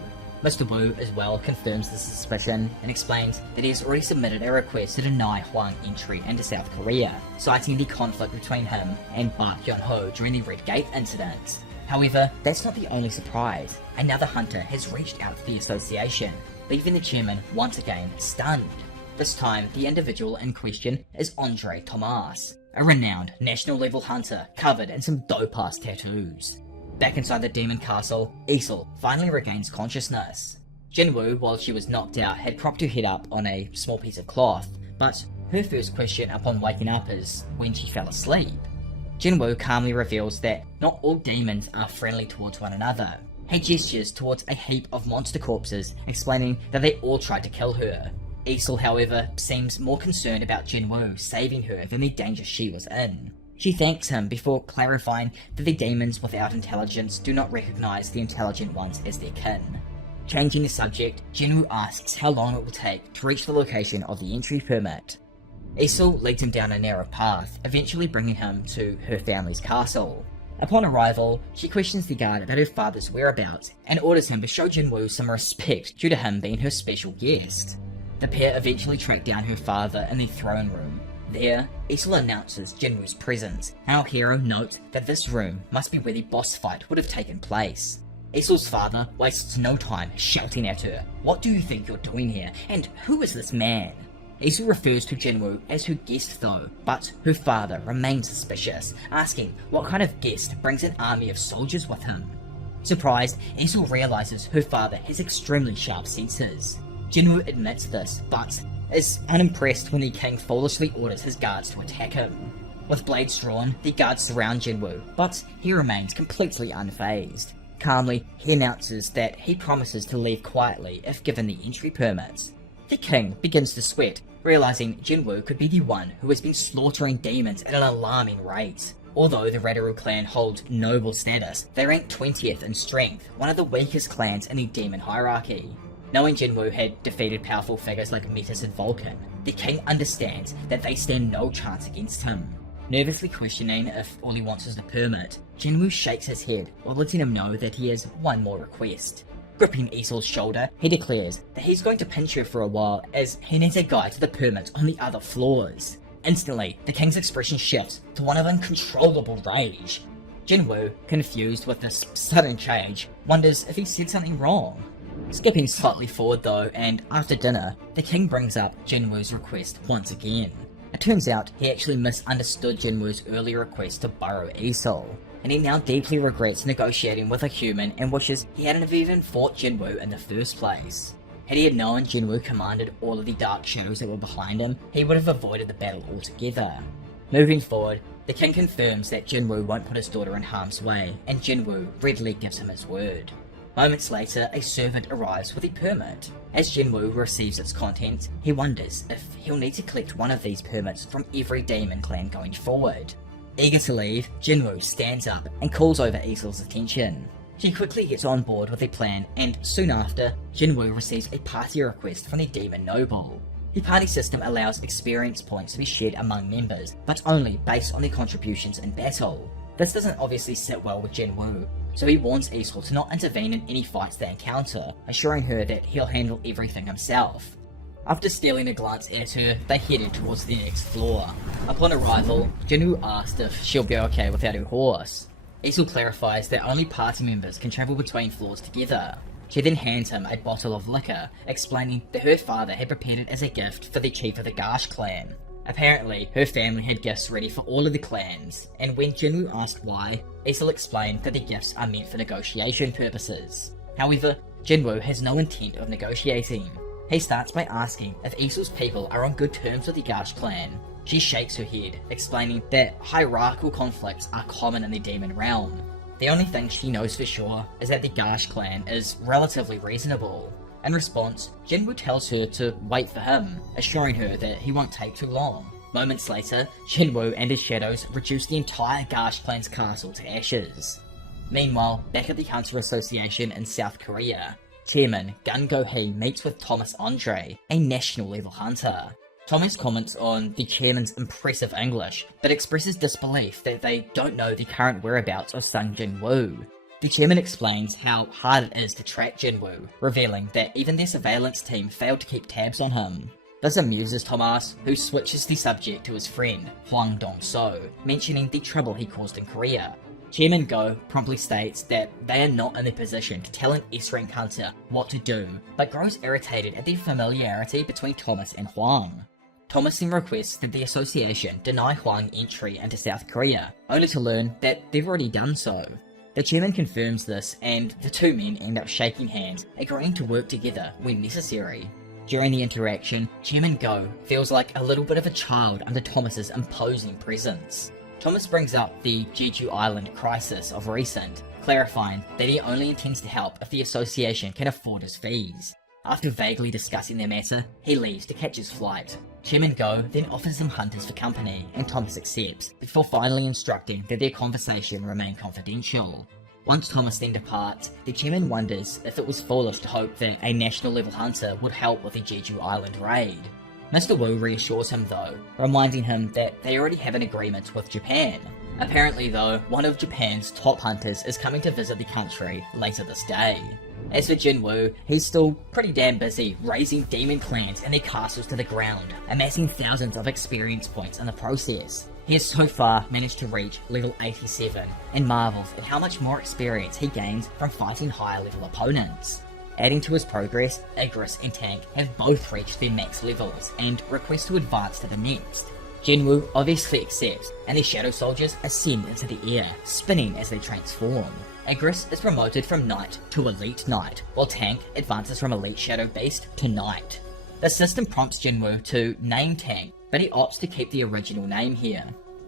Mr. Wu as well confirms the suspicion and explains that he has already submitted a request to deny Hwang entry into South Korea, citing the conflict between him and Park Hyun-ho during the Red Gate incident. However, that's not the only surprise. Another hunter has reached out to the association, leaving the chairman once again stunned. This time, the individual in question is Andre Thomas, a renowned national-level hunter covered in some dope-ass tattoos. Back inside the demon castle, Isol finally regains consciousness. Jinwoo, while she was knocked out, had propped her head up on a small piece of cloth, but her first question upon waking up is when she fell asleep. Jinwoo calmly reveals that not all demons are friendly towards one another. He gestures towards a heap of monster corpses, explaining that they all tried to kill her. Isol, however, seems more concerned about Jinwoo saving her than the danger she was in. She thanks him before clarifying that the demons without intelligence do not recognize the intelligent ones as their kin. Changing the subject, Jinwoo asks how long it will take to reach the location of the entry permit. Isol leads him down a narrow path, eventually bringing him to her family's castle. Upon arrival, she questions the guard about her father's whereabouts and orders him to show Jinwoo some respect due to him being her special guest. The pair eventually track down her father in the throne room. There, Isol announces Jinwoo's presence, and our hero notes that this room must be where the boss fight would have taken place. Isol's father wastes no time shouting at her, "What do you think you're doing here, and who is this man?" Isol refers to Jinwoo as her guest though, but her father remains suspicious, asking what kind of guest brings an army of soldiers with him. Surprised, Isol realizes her father has extremely sharp senses. Jinwoo admits this, but is unimpressed when the king foolishly orders his guards to attack him. With blades drawn, the guards surround Jinwoo, but he remains completely unfazed. Calmly, he announces that he promises to leave quietly if given the entry permits. The king begins to sweat, realizing Jinwoo could be the one who has been slaughtering demons at an alarming rate. Although the Radaru clan hold noble status, they rank 20th in strength, one of the weakest clans in the demon hierarchy. Knowing Jinwoo had defeated powerful figures like Metis and Vulcan, the king understands that they stand no chance against him. Nervously questioning if all he wants is the permit, Jinwoo shakes his head while letting him know that he has one more request. Gripping Isol's shoulder, he declares that he's going to pinch her for a while as he needs a guide to the permits on the other floors. Instantly, the king's expression shifts to one of uncontrollable rage. Jinwoo, confused with this sudden change, wonders if he said something wrong. Skipping slightly forward though, and after dinner, the king brings up Jinwoo's request once again. It turns out he actually misunderstood Jinwoo's earlier request to borrow Isol, and he now deeply regrets negotiating with a human and wishes he hadn't even fought Jinwoo in the first place. Had he known Jinwoo commanded all of the dark shadows that were behind him, he would have avoided the battle altogether. Moving forward, the king confirms that Jinwoo won't put his daughter in harm's way, and Jinwoo readily gives him his word. Moments later, a servant arrives with a permit. As Jinwoo receives its contents, he wonders if he'll need to collect one of these permits from every demon clan going forward. Eager to leave, Jinwoo stands up and calls over Isol's attention. She quickly gets on board with a plan, and soon after, Jinwoo receives a party request from the demon noble. The party system allows experience points to be shared among members, but only based on their contributions in battle. This doesn't obviously sit well with Jinwoo, so he warns Isol to not intervene in any fights they encounter, assuring her that he'll handle everything himself. After stealing a glance at her, they headed towards the next floor. Upon arrival, Jinwoo asked if she'll be okay without her horse. Isol clarifies that only party members can travel between floors together. She then hands him a bottle of liquor, explaining that her father had prepared it as a gift for the chief of the Gash clan. Apparently, her family had gifts ready for all of the clans, and when Jinwoo asked why, Isol explained that the gifts are meant for negotiation purposes. However, Jinwoo has no intent of negotiating. He starts by asking if Isol's people are on good terms with the Gash clan. She shakes her head, explaining that hierarchical conflicts are common in the demon realm. The only thing she knows for sure is that the Gash clan is relatively reasonable. In response, Jinwoo tells her to wait for him, assuring her that he won't take too long. Moments later, Jinwoo and his shadows reduce the entire Gash clan's castle to ashes. Meanwhile, back at the Hunter Association in South Korea, Chairman Gun Go-hee meets with Thomas Andre, a national-level hunter. Thomas comments on the chairman's impressive English, but expresses disbelief that they don't know the current whereabouts of Sung Jinwoo. The chairman explains how hard it is to track Jinwoo, revealing that even their surveillance team failed to keep tabs on him. This amuses Thomas, who switches the subject to his friend, Hwang Dong-so, mentioning the trouble he caused in Korea. Chairman Go promptly states that they are not in a position to tell an S-rank hunter what to do, but grows irritated at the familiarity between Thomas and Hwang. Thomas then requests that the association deny Hwang entry into South Korea, only to learn that they've already done so. The chairman confirms this, and the two men end up shaking hands, agreeing to work together when necessary. During the interaction, Chairman Go feels like a little bit of a child under Thomas's imposing presence. Thomas brings up the Jeju Island crisis of recent, clarifying that he only intends to help if the association can afford his fees. After vaguely discussing their matter, he leaves to catch his flight. Chairman Go then offers him hunters for company, and Thomas accepts, before finally instructing that their conversation remain confidential. Once Thomas then departs, the chairman wonders if it was foolish to hope that a national level hunter would help with the Jeju Island raid. Mr. Wu reassures him though, reminding him that they already have an agreement with Japan. Apparently though, one of Japan's top hunters is coming to visit the country later this day. As for Jin Woo, he's still pretty damn busy raising demon clans and their castles to the ground, amassing thousands of experience points in the process. He has so far managed to reach level 87, and marvels at how much more experience he gains from fighting higher level opponents. Adding to his progress, Igris and Tank have both reached their max levels, and request to advance to the next. Jinwoo obviously accepts, and the Shadow Soldiers ascend into the air, spinning as they transform. Igris is promoted from Knight to Elite Knight, while Tank advances from Elite Shadow Beast to Knight. The system prompts Jinwoo to name Tank, but he opts to keep the original name here.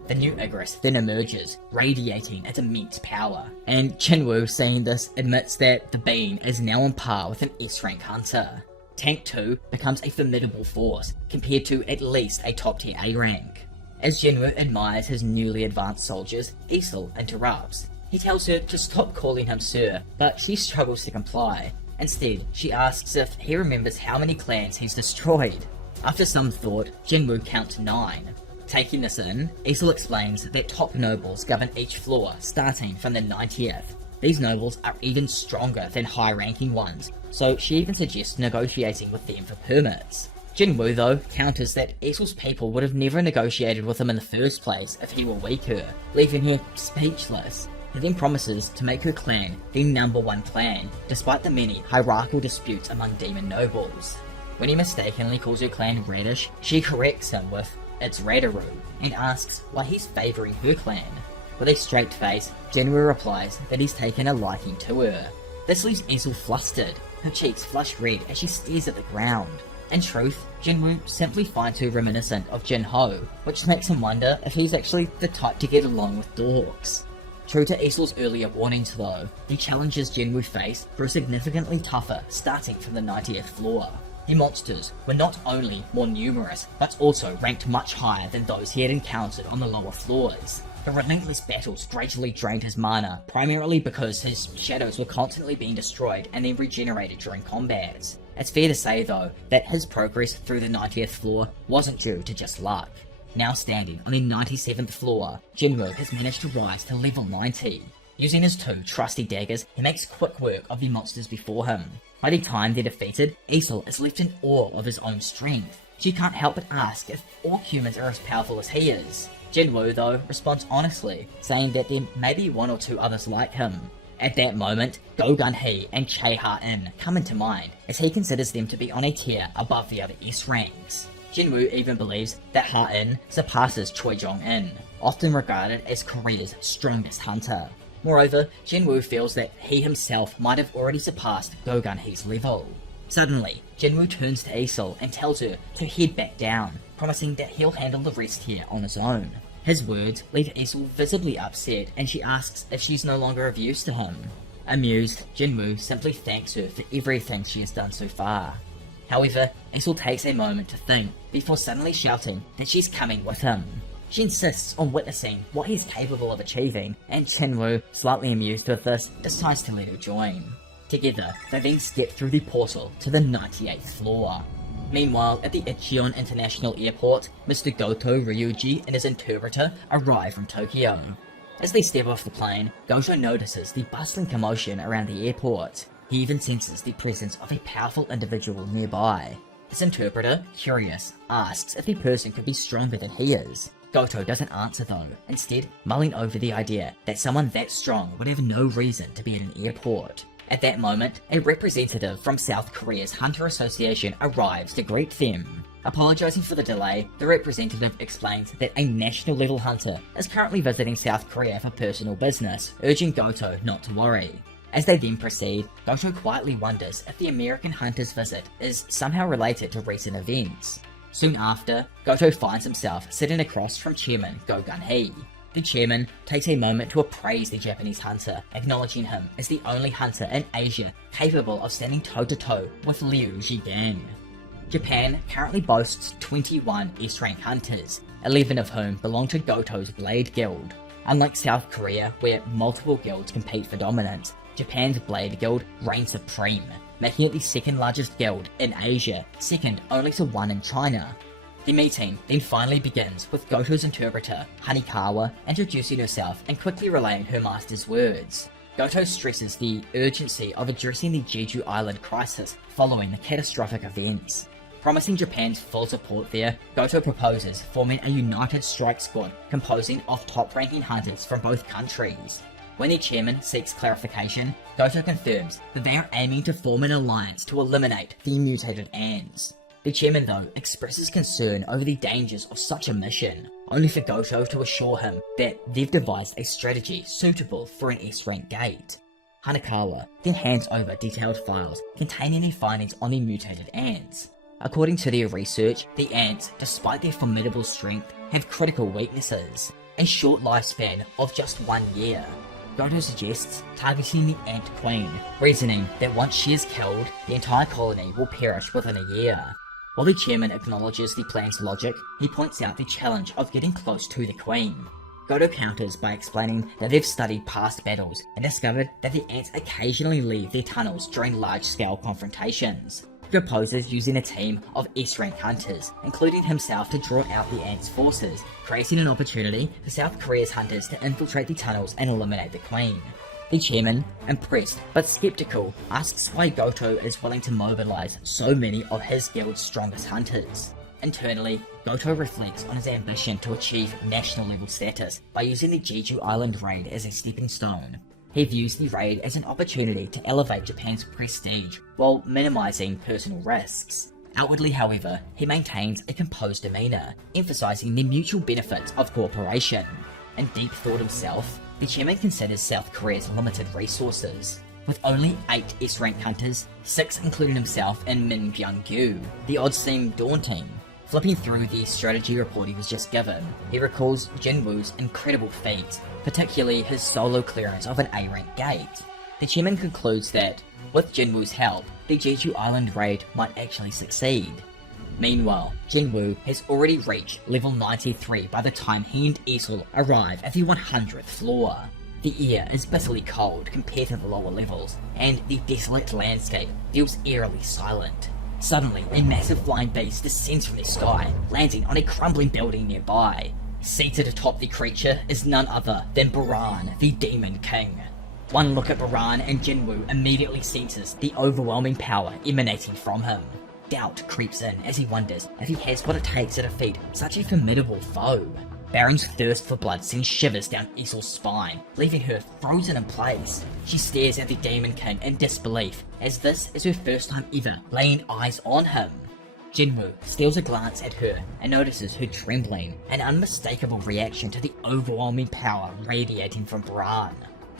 The new Igris then emerges, radiating its immense power, and Jinwoo, seeing this, admits that the being is now on par with an S-rank hunter. Tank 2 becomes a formidable force, compared to at least a top tier A rank. As Jinwoo admires his newly advanced soldiers, Isol interrupts. He tells her to stop calling him Sir, but she struggles to comply. Instead, she asks if he remembers how many clans he's destroyed. After some thought, Jinwoo counts 9. Taking this in, Isol explains that top nobles govern each floor, starting from the 90th. These nobles are even stronger than high-ranking ones, so she even suggests negotiating with them for permits. Jinwoo, though, counters that Isol's people would have never negotiated with him in the first place if he were weaker, leaving her speechless. He then promises to make her clan the #1 clan, despite the many hierarchical disputes among demon nobles. When he mistakenly calls her clan Radish, she corrects him with, "It's Radaru," and asks why he's favouring her clan. With a straight face, Jinwoo replies that he's taken a liking to her. This leaves Isol flustered, her cheeks flush red as she stares at the ground. In truth, Jinwoo simply finds her reminiscent of Jinho, which makes him wonder if he's actually the type to get along with dorks. True to Isol's earlier warnings though, the challenges Jinwoo faced grew significantly tougher starting from the 90th floor. The monsters were not only more numerous, but also ranked much higher than those he had encountered on the lower floors. The relentless battles greatly drained his mana, primarily because his shadows were constantly being destroyed and then regenerated during combats. It's fair to say though, that his progress through the 90th floor wasn't due to just luck. Now standing on the 97th floor, Jinwoo has managed to rise to level 90. Using his 2 trusty daggers, he makes quick work of the monsters before him. By the time they're defeated, Isol is left in awe of his own strength. She can't help but ask if all humans are as powerful as he is. Jinwoo, though, responds honestly, saying that there may be 1 or 2 others like him. At that moment, Go-Gun-Hee and Chae Ha-in come into mind, as he considers them to be on a tier above the other S ranks. Jinwoo even believes that Ha-in surpasses Choi Jong-in, often regarded as Korea's strongest hunter. Moreover, Jinwoo feels that he himself might have already surpassed Go-Gun-Hee's level. Suddenly, Jinwoo turns to Isol and tells her to head back down, promising that he'll handle the rest here on his own. His words leave Isol visibly upset, and she asks if she's no longer of use to him. Amused, Jinwoo simply thanks her for everything she has done so far. However, Isol takes a moment to think, before suddenly shouting that she's coming with him. She insists on witnessing what he's capable of achieving, and Jinwoo, slightly amused with this, decides to let her join. Together, they then step through the portal to the 98th floor. Meanwhile, at the Ichion International Airport, Mr. Goto Ryuji and his interpreter arrive from Tokyo. As they step off the plane, Goto notices the bustling commotion around the airport. He even senses the presence of a powerful individual nearby. His interpreter, curious, asks if the person could be stronger than he is. Goto doesn't answer though, instead mulling over the idea that someone that strong would have no reason to be at an airport. At that moment, a representative from South Korea's Hunter Association arrives to greet them. Apologizing for the delay, the representative explains that a national-level hunter is currently visiting South Korea for personal business, urging Goto not to worry. As they then proceed, Goto quietly wonders if the American hunter's visit is somehow related to recent events. Soon after, Goto finds himself sitting across from Chairman Go Gun-hee. The chairman takes a moment to appraise the Japanese hunter, acknowledging him as the only hunter in Asia capable of standing toe-to-toe with Liu Zhigang. Japan currently boasts 21 S-rank hunters, 11 of whom belong to Goto's Blade Guild. Unlike South Korea, where multiple guilds compete for dominance, Japan's Blade Guild reigns supreme, making it the second largest guild in Asia, second only to one in China. The meeting then finally begins with Goto's interpreter, Hanekawa, introducing herself and quickly relaying her master's words. Goto stresses the urgency of addressing the Jeju Island crisis following the catastrophic events. Promising Japan's full support there, Goto proposes forming a united strike squad composing of top-ranking hunters from both countries. When the chairman seeks clarification, Goto confirms that they are aiming to form an alliance to eliminate the mutated ants. The chairman, though, expresses concern over the dangers of such a mission, only for Goto to assure him that they've devised a strategy suitable for an S-rank gate. Hanekawa then hands over detailed files containing the findings on the mutated ants. According to their research, the ants, despite their formidable strength, have critical weaknesses, a short lifespan of just 1 year. Goto suggests targeting the ant queen, reasoning that once she is killed, the entire colony will perish within a year. While the chairman acknowledges the plan's logic, he points out the challenge of getting close to the queen. Goto counters by explaining that they've studied past battles and discovered that the ants occasionally leave their tunnels during large-scale confrontations. He proposes using a team of S-rank hunters, including himself, to draw out the ants' forces, creating an opportunity for South Korea's hunters to infiltrate the tunnels and eliminate the queen. The chairman, impressed but skeptical, asks why Goto is willing to mobilize so many of his guild's strongest hunters. Internally, Goto reflects on his ambition to achieve national-level status by using the Jeju Island raid as a stepping stone. He views the raid as an opportunity to elevate Japan's prestige while minimizing personal risks. Outwardly, however, he maintains a composed demeanor, emphasizing the mutual benefits of cooperation. In deep thought himself, the chairman considers South Korea's limited resources. With only 8 S-rank hunters, 6 including himself and Min Byung-gyu, the odds seem daunting. Flipping through the strategy report he was just given, he recalls Jinwoo's incredible feats, particularly his solo clearance of an A-rank gate. The chairman concludes that, with Jinwoo's help, the Jeju Island raid might actually succeed. Meanwhile, Jinwoo has already reached level 93 by the time he and Isol arrive at the 100th floor. The air is bitterly cold compared to the lower levels, and the desolate landscape feels eerily silent. Suddenly, a massive flying beast descends from the sky, landing on a crumbling building nearby. Seated atop the creature is none other than Baran, the Demon King. One look at Baran and Jinwoo immediately senses the overwhelming power emanating from him. Doubt creeps in as he wonders if he has what it takes to defeat such a formidable foe. Baron's thirst for blood sends shivers down Isol's spine, leaving her frozen in place. She stares at the Demon King in disbelief, as this is her first time ever laying eyes on him. Jinwoo steals a glance at her and notices her trembling, an unmistakable reaction to the overwhelming power radiating from Baran.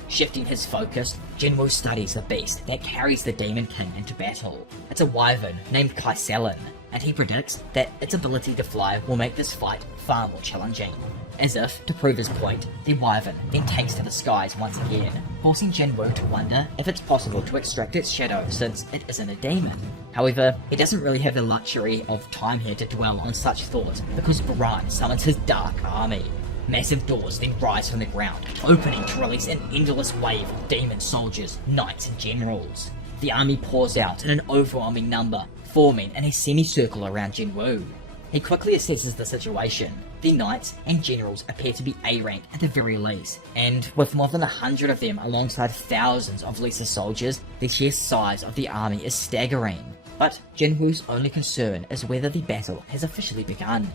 Shifting his focus, Jinwoo studies the beast that carries the Demon King into battle. It's a wyvern named Kaiselin, and he predicts that its ability to fly will make this fight far more challenging. As if to prove his point, the wyvern then takes to the skies once again, forcing Jinwoo to wonder if it's possible to extract its shadow since it isn't a demon. However, he doesn't really have the luxury of time here to dwell on such thoughts because Baran summons his dark army. Massive doors then rise from the ground, opening to release an endless wave of demon soldiers, knights and generals. The army pours out in an overwhelming number, forming in a semicircle around Jinwoo. He quickly assesses the situation. The knights and generals appear to be A-rank at the very least, and with more than 100 of them alongside thousands of lesser soldiers, the sheer size of the army is staggering. But Jinwoo's only concern is whether the battle has officially begun.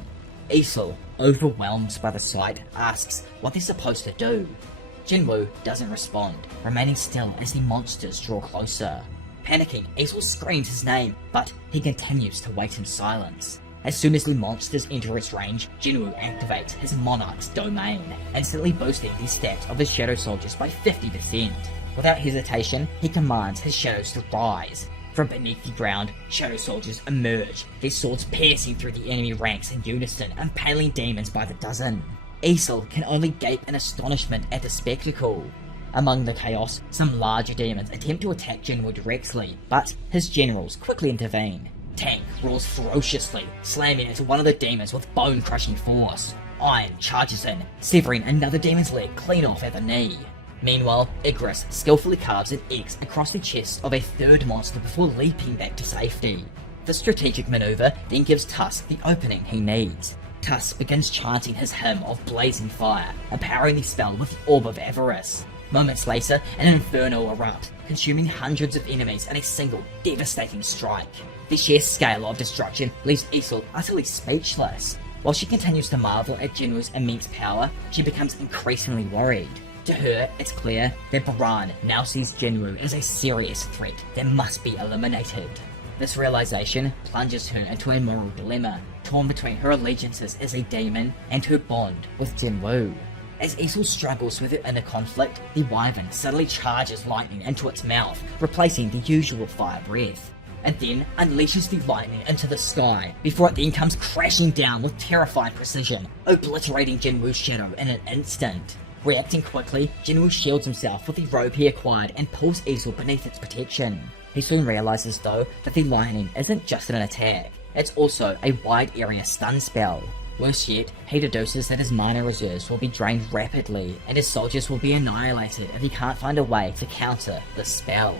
Isol, overwhelmed by the sight, asks what they're supposed to do. Jinwoo doesn't respond, remaining still as the monsters draw closer. Panicking, Isol screams his name, but he continues to wait in silence. As soon as the monsters enter its range, Jinwoo activates his Monarch's domain, instantly boosting the stats of his Shadow Soldiers by 50%. Without hesitation, he commands his shadows to rise. From beneath the ground, Shadow Soldiers emerge, their swords piercing through the enemy ranks in unison, impaling demons by the dozen. Isol can only gape in astonishment at the spectacle. Among the chaos, some larger demons attempt to attack Jinwoo directly, but his generals quickly intervene. Tank roars ferociously, slamming into one of the demons with bone-crushing force. Iron charges in, severing another demon's leg clean off at the knee. Meanwhile, Icarus skillfully carves an X across the chest of a third monster before leaping back to safety. The strategic maneuver then gives Tusk the opening he needs. Tusk begins chanting his hymn of blazing fire, empowering the spell with the Orb of Avarice. Moments later, an inferno erupts, consuming hundreds of enemies in a single devastating strike. The sheer scale of destruction leaves Isol utterly speechless. While she continues to marvel at Jinwoo's immense power, she becomes increasingly worried. To her, it's clear that Baran now sees Jinwoo as a serious threat that must be eliminated. This realization plunges her into a moral dilemma, torn between her allegiances as a demon and her bond with Jinwoo. As Isol struggles with her inner conflict, the wyvern suddenly charges lightning into its mouth, replacing the usual fire breath. It then unleashes the lightning into the sky, before it then comes crashing down with terrifying precision, obliterating Jinwoo's shadow in an instant. Reacting quickly, Jinwoo shields himself with the robe he acquired and pulls Isol beneath its protection. He soon realizes though that the lightning isn't just an attack, it's also a wide area stun spell. Worse yet, he deduces that his mana reserves will be drained rapidly, and his soldiers will be annihilated if he can't find a way to counter the spell.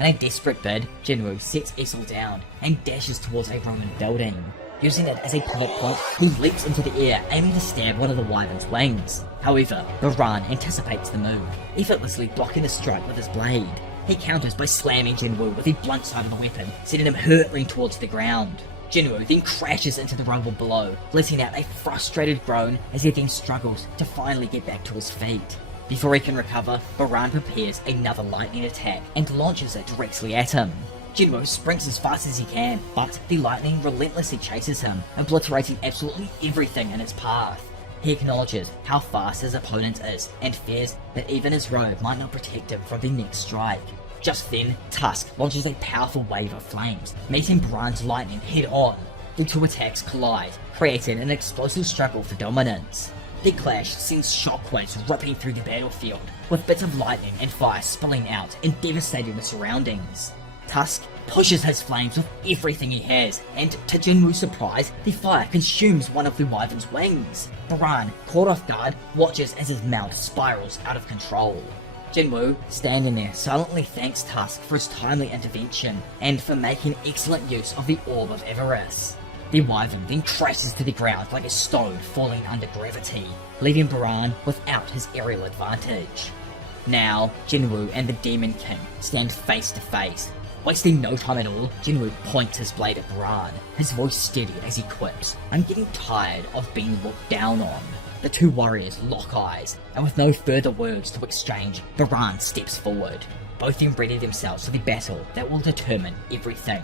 In a desperate bid, Jinwoo sets Isol down and dashes towards a Roman building. Using it as a pivot point, he leaps into the air, aiming to stab one of the wyvern's wings. However, Baran anticipates the move, effortlessly blocking the strike with his blade. He counters by slamming Jinwoo with the blunt side of the weapon, sending him hurtling towards the ground. Jinwoo then crashes into the rubble below, letting out a frustrated groan as he then struggles to finally get back to his feet. Before he can recover, Baran prepares another lightning attack and launches it directly at him. Jinwoo sprints as fast as he can, but the lightning relentlessly chases him, obliterating absolutely everything in its path. He acknowledges how fast his opponent is and fears that even his robe might not protect him from the next strike. Just then, Tusk launches a powerful wave of flames, meeting Baran's lightning head-on. The two attacks collide, creating an explosive struggle for dominance. The clash sends shockwaves ripping through the battlefield, with bits of lightning and fire spilling out and devastating the surroundings. Tusk pushes his flames with everything he has, and to Jinwoo's surprise, the fire consumes one of the wyvern's wings. Baran, caught off guard, watches as his mouth spirals out of control. Jinwoo, standing there, silently thanks Tusk for his timely intervention, and for making excellent use of the Orb of Avarice. The wyvern then crashes to the ground like a stone falling under gravity, leaving Baran without his aerial advantage. Now, Jinwoo and the Demon King stand face to face. Wasting no time at all, Jinwoo points his blade at Baran, his voice steady as he quips, "I'm getting tired of being looked down on." The two warriors lock eyes, and with no further words to exchange, Baran steps forward. Both then ready themselves for the battle that will determine everything.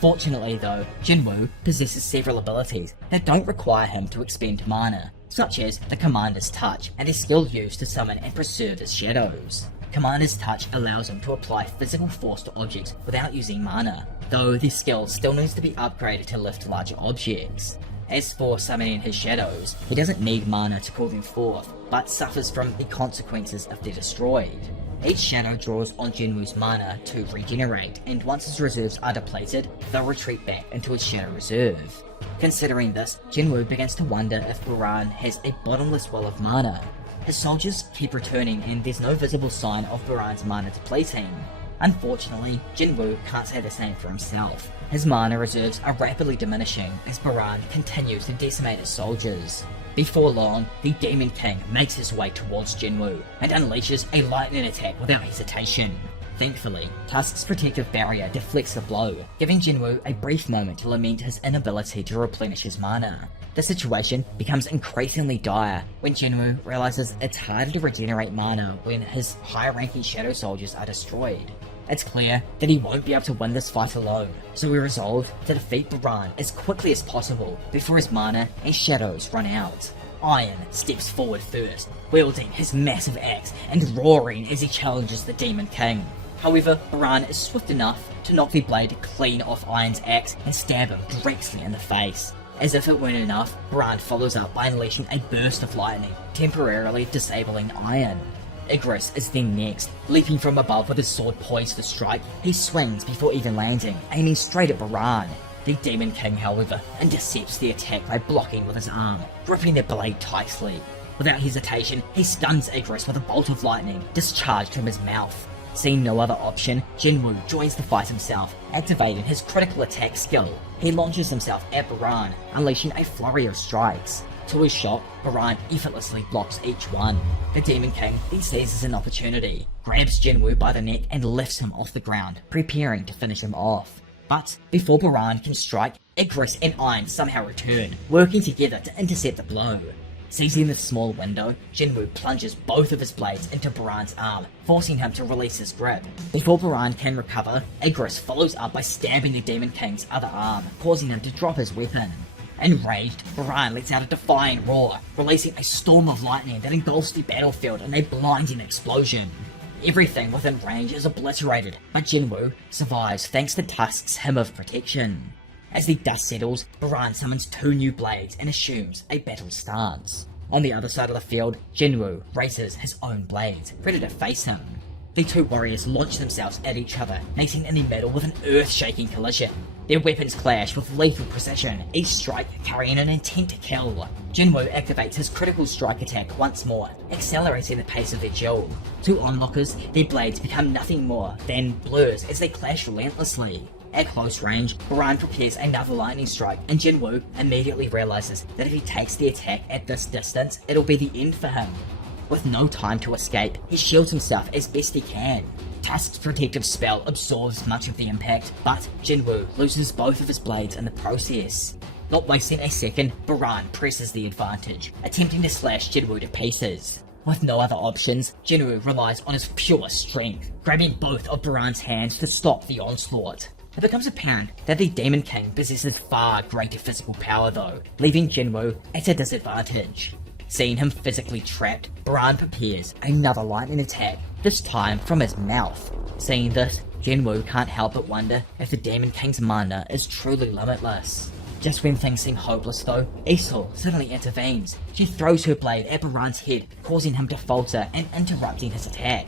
Fortunately though, Jinwoo possesses several abilities that don't require him to expend mana, such as the Commander's Touch and a skill used to summon and preserve his shadows. Commander's Touch allows him to apply physical force to objects without using mana, though the skill still needs to be upgraded to lift larger objects. As for summoning his shadows, he doesn't need mana to call them forth, but suffers from the consequences if they're destroyed. Each shadow draws on Jinwoo's mana to regenerate, and once his reserves are depleted, they'll retreat back into his shadow reserve. Considering this, Jinwoo begins to wonder if Baran has a bottomless well of mana. His soldiers keep returning and there's no visible sign of Baran's mana depleting. Unfortunately, Jinwoo can't say the same for himself. His mana reserves are rapidly diminishing as Baran continues to decimate his soldiers. Before long, the Demon King makes his way towards Jinwoo and unleashes a lightning attack without hesitation. Thankfully, Tusk's protective barrier deflects the blow, giving Jinwoo a brief moment to lament his inability to replenish his mana. The situation becomes increasingly dire when Jinwoo realizes it's harder to regenerate mana when his high-ranking shadow soldiers are destroyed. It's clear that he won't be able to win this fight alone, so we resolve to defeat Baran as quickly as possible before his mana and shadows run out. Iron steps forward first, wielding his massive axe and roaring as he challenges the Demon King. However, Baran is swift enough to knock the blade clean off Iron's axe and stab him directly in the face. As if it weren't enough, Baran follows up by unleashing a burst of lightning, temporarily disabling Iron. Igris is then next. Leaping from above with his sword poised to strike, he swings before even landing, aiming straight at Baran. The Demon King, however, intercepts the attack by blocking with his arm, gripping the blade tightly. Without hesitation, he stuns Igris with a bolt of lightning discharged from his mouth. Seeing no other option, Jinwoo joins the fight himself, activating his critical attack skill. He launches himself at Baran, unleashing a flurry of strikes. To his shot, Baran effortlessly blocks each one. The Demon King then seizes an opportunity, grabs Jinwoo by the neck and lifts him off the ground, preparing to finish him off. But before Baran can strike, Igris and Iron somehow return, working together to intercept the blow. Seizing the small window, Jinwoo plunges both of his blades into Baran's arm, forcing him to release his grip. Before Baran can recover, Igris follows up by stabbing the Demon King's other arm, causing him to drop his weapon. Enraged, Baran lets out a defiant roar, releasing a storm of lightning that engulfs the battlefield in a blinding explosion. Everything within range is obliterated, but Jinwoo survives thanks to Tusk's Hymn of Protection. As the dust settles, Baran summons 2 new blades and assumes a battle stance. On the other side of the field, Jinwoo raises his own blades, ready to face him. The 2 warriors launch themselves at each other, meeting in the middle with an earth-shaking collision. Their weapons clash with lethal precision, each strike carrying an intent to kill. Jinwoo activates his critical strike attack once more, accelerating the pace of their duel. To onlookers, their blades become nothing more than blurs as they clash relentlessly. At close range, Baran prepares another lightning strike, and Jinwoo immediately realizes that if he takes the attack at this distance, it'll be the end for him. With no time to escape, he shields himself as best he can. Tusk's protective spell absorbs much of the impact, but Jinwoo loses both of his blades in the process. Not wasting a second, Baran presses the advantage, attempting to slash Jinwoo to pieces. With no other options, Jinwoo relies on his pure strength, grabbing both of Baran's hands to stop the onslaught. It becomes apparent that the Demon King possesses far greater physical power though, leaving Jinwoo at a disadvantage. Seeing him physically trapped, Baran prepares another lightning attack, this time from his mouth. Seeing this, Jinwoo can't help but wonder if the Demon King's mana is truly limitless. Just when things seem hopeless though, Isol suddenly intervenes. She throws her blade at Baran's head, causing him to falter and interrupting his attack.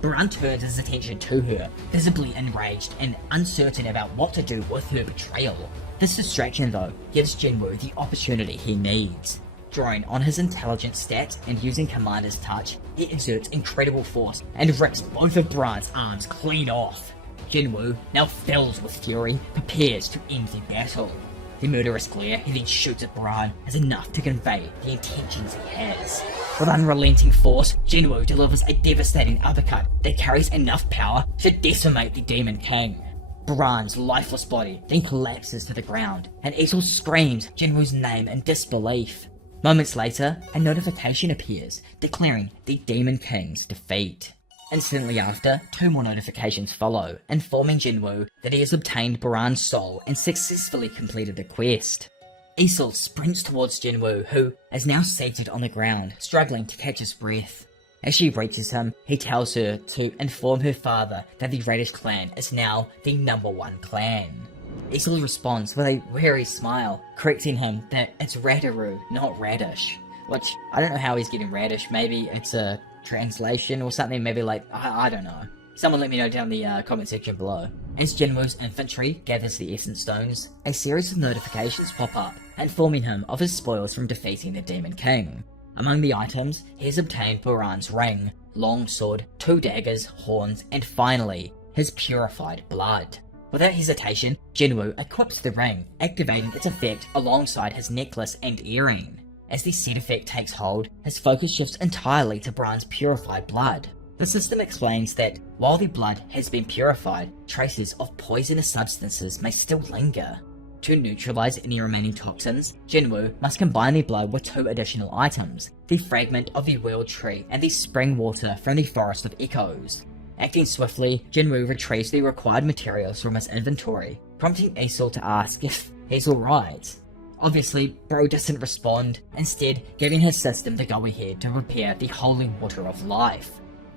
Baran turns his attention to her, visibly enraged and uncertain about what to do with her betrayal. This distraction though gives Jinwoo the opportunity he needs. Drawing on his intelligence stats and using Commander's Touch, he exerts incredible force and rips both of Baran's arms clean off. Jinwoo, now filled with fury, prepares to end the battle. The murderous glare he then shoots at Baran is enough to convey the intentions he has. With unrelenting force, Jinwoo delivers a devastating uppercut that carries enough power to decimate the Demon King. Baran's lifeless body then collapses to the ground, and Isol screams Jinwoo's name in disbelief. Moments later, a notification appears, declaring the Demon King's defeat. Instantly after, 2 more notifications follow, informing Jinwoo that he has obtained Baran's soul and successfully completed the quest. Isol sprints towards Jinwoo, who is now seated on the ground, struggling to catch his breath. As she reaches him, he tells her to inform her father that the Radish clan is now the #1 clan. Isol responds with a weary smile, correcting him that it's Radaru, not Radish. Which, I don't know how he's getting Radish, maybe it's a translation or something, maybe like, I don't know. Someone let me know down the comment section below. As Jinwoo's infantry gathers the Essence Stones, a series of notifications pop up, informing him of his spoils from defeating the Demon King. Among the items, he has obtained Baran's ring, long sword, 2 daggers, horns, and finally, his purified blood. Without hesitation, Jinwoo equips the ring, activating its effect alongside his necklace and earring. As the set effect takes hold, his focus shifts entirely to Baran's purified blood. The system explains that while the blood has been purified, traces of poisonous substances may still linger. To neutralize any remaining toxins, Jinwoo must combine the blood with 2 additional items, the fragment of the world tree and the spring water from the Forest of Echoes. Acting swiftly, Jinwoo retrieves the required materials from his inventory, prompting Isol to ask if he's alright. Obviously, bro doesn't respond, instead giving his system the go-ahead to prepare the holy water of life.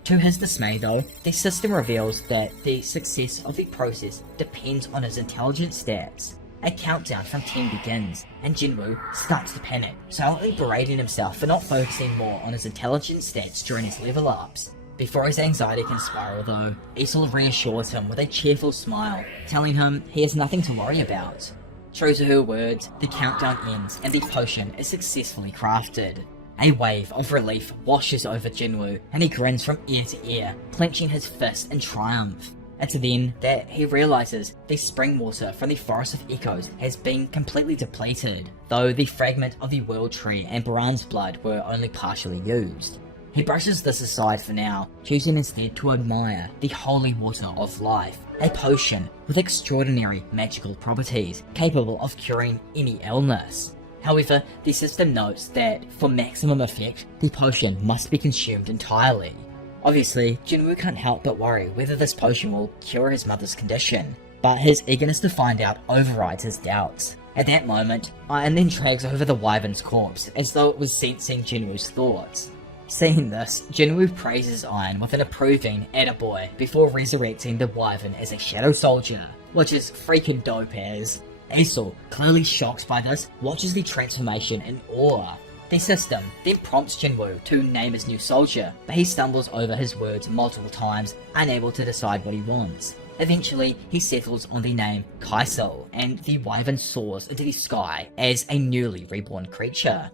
To his dismay though, the system reveals that the success of the process depends on his intelligence stats. A countdown from 10 begins, and Jinwoo starts to panic, silently berating himself for not focusing more on his intelligence stats during his level ups. Before his anxiety can spiral though, Isol reassures him with a cheerful smile, telling him he has nothing to worry about. True to her words, the countdown ends and the potion is successfully crafted. A wave of relief washes over Jinwoo, and he grins from ear to ear, clenching his fist in triumph. It's then that he realizes the spring water from the Forest of Echoes has been completely depleted, though the fragment of the World Tree and Baran's blood were only partially used. He brushes this aside for now, choosing instead to admire the holy water of life, a potion with extraordinary magical properties capable of curing any illness. However, the system notes that for maximum effect, the potion must be consumed entirely. Obviously, Jinwoo can't help but worry whether this potion will cure his mother's condition, but his eagerness to find out overrides his doubts. At that moment, Iron then drags over the wyvern's corpse as though it was sensing Jinwoo's thoughts. Seeing this, Jinwoo praises Iron with an approving attaboy before resurrecting the wyvern as a shadow soldier, which is freaking dope as. Isol, clearly shocked by this, watches the transformation in awe. The system then prompts Jinwoo to name his new soldier, but he stumbles over his words multiple times, unable to decide what he wants. Eventually, he settles on the name Kaisel, and the wyvern soars into the sky as a newly reborn creature.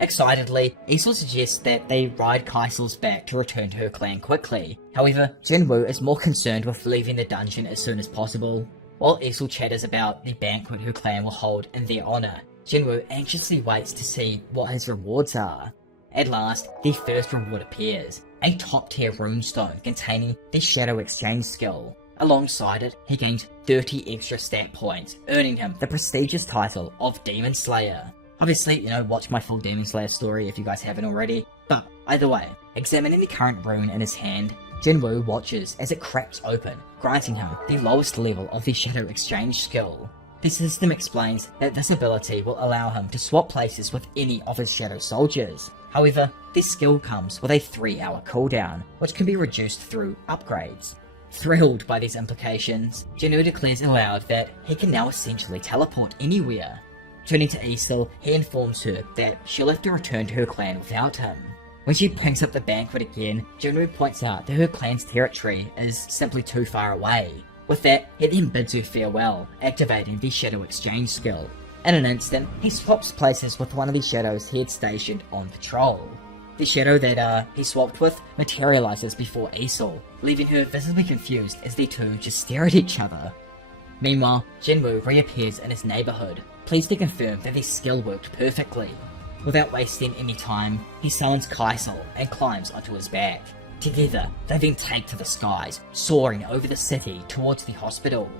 Excitedly, Isol suggests that they ride Kaisel's back to return to her clan quickly. However, Jinwoo is more concerned with leaving the dungeon as soon as possible. While Isol chatters about the banquet her clan will hold in their honor, Jinwoo anxiously waits to see what his rewards are. At last, the first reward appears, a top-tier runestone containing the Shadow Exchange skill. Alongside it, he gains 30 extra stat points, earning him the prestigious title of Demon Slayer. Obviously, watch my full Demon Slayer story if you guys haven't already, but either way, examining the current rune in his hand, Jinwoo watches as it cracks open, granting him the lowest level of the Shadow Exchange skill. The system explains that this ability will allow him to swap places with any of his Shadow soldiers. However, this skill comes with a 3-hour cooldown, which can be reduced through upgrades. Thrilled by these implications, Jinwoo declares aloud that he can now essentially teleport anywhere. Turning to Isol, he informs her that she'll have to return to her clan without him. When she brings up the banquet again, Jinwoo points out that her clan's territory is simply too far away. With that, he then bids her farewell, activating the Shadow Exchange skill. In an instant, he swaps places with one of the shadows he had stationed on patrol. The shadow that he swapped with materializes before Isol, leaving her visibly confused as the two just stare at each other. Meanwhile, Jinwoo reappears in his neighborhood, pleased to confirm that his skill worked perfectly. Without wasting any time, he summons Kaisel and climbs onto his back. Together, they then take to the skies, soaring over the city towards the hospital.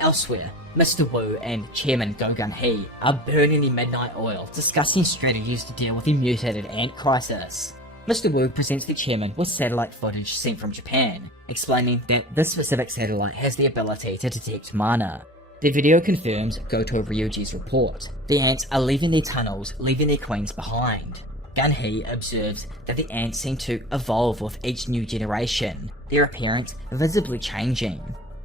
Elsewhere, Mr. Wu and Chairman Go-Gun-Hee are burning the midnight oil, discussing strategies to deal with the mutated ant crisis. Mr. Wu presents the chairman with satellite footage sent from Japan, explaining that this specific satellite has the ability to detect mana. The video confirms Goto Ryuji's report. The ants are leaving their tunnels, leaving their queens behind. Gun-Hee observes that the ants seem to evolve with each new generation, their appearance visibly changing.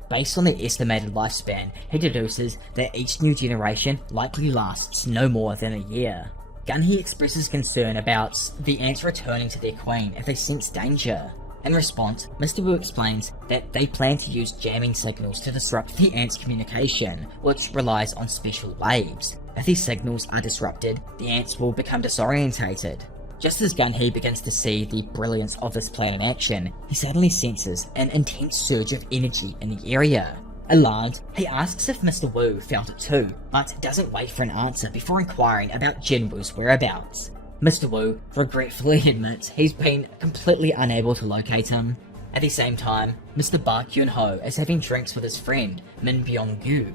Based on their estimated lifespan, he deduces that each new generation likely lasts no more than a year. Gun-Hee expresses concern about the ants returning to their queen if they sense danger. In response, Mr. Wu explains that they plan to use jamming signals to disrupt the ants' communication, which relies on special waves. If these signals are disrupted, the ants will become disorientated. Just as Gun-Hee begins to see the brilliance of this plan in action, he suddenly senses an intense surge of energy in the area. Alarmed, he asks if Mr. Wu felt it too, but doesn't wait for an answer before inquiring about Jinwoo's whereabouts. Mr. Wu regretfully admits he's been completely unable to locate him. At the same time, Mr. Park Hyun-ho is having drinks with his friend, Min Byung-gu.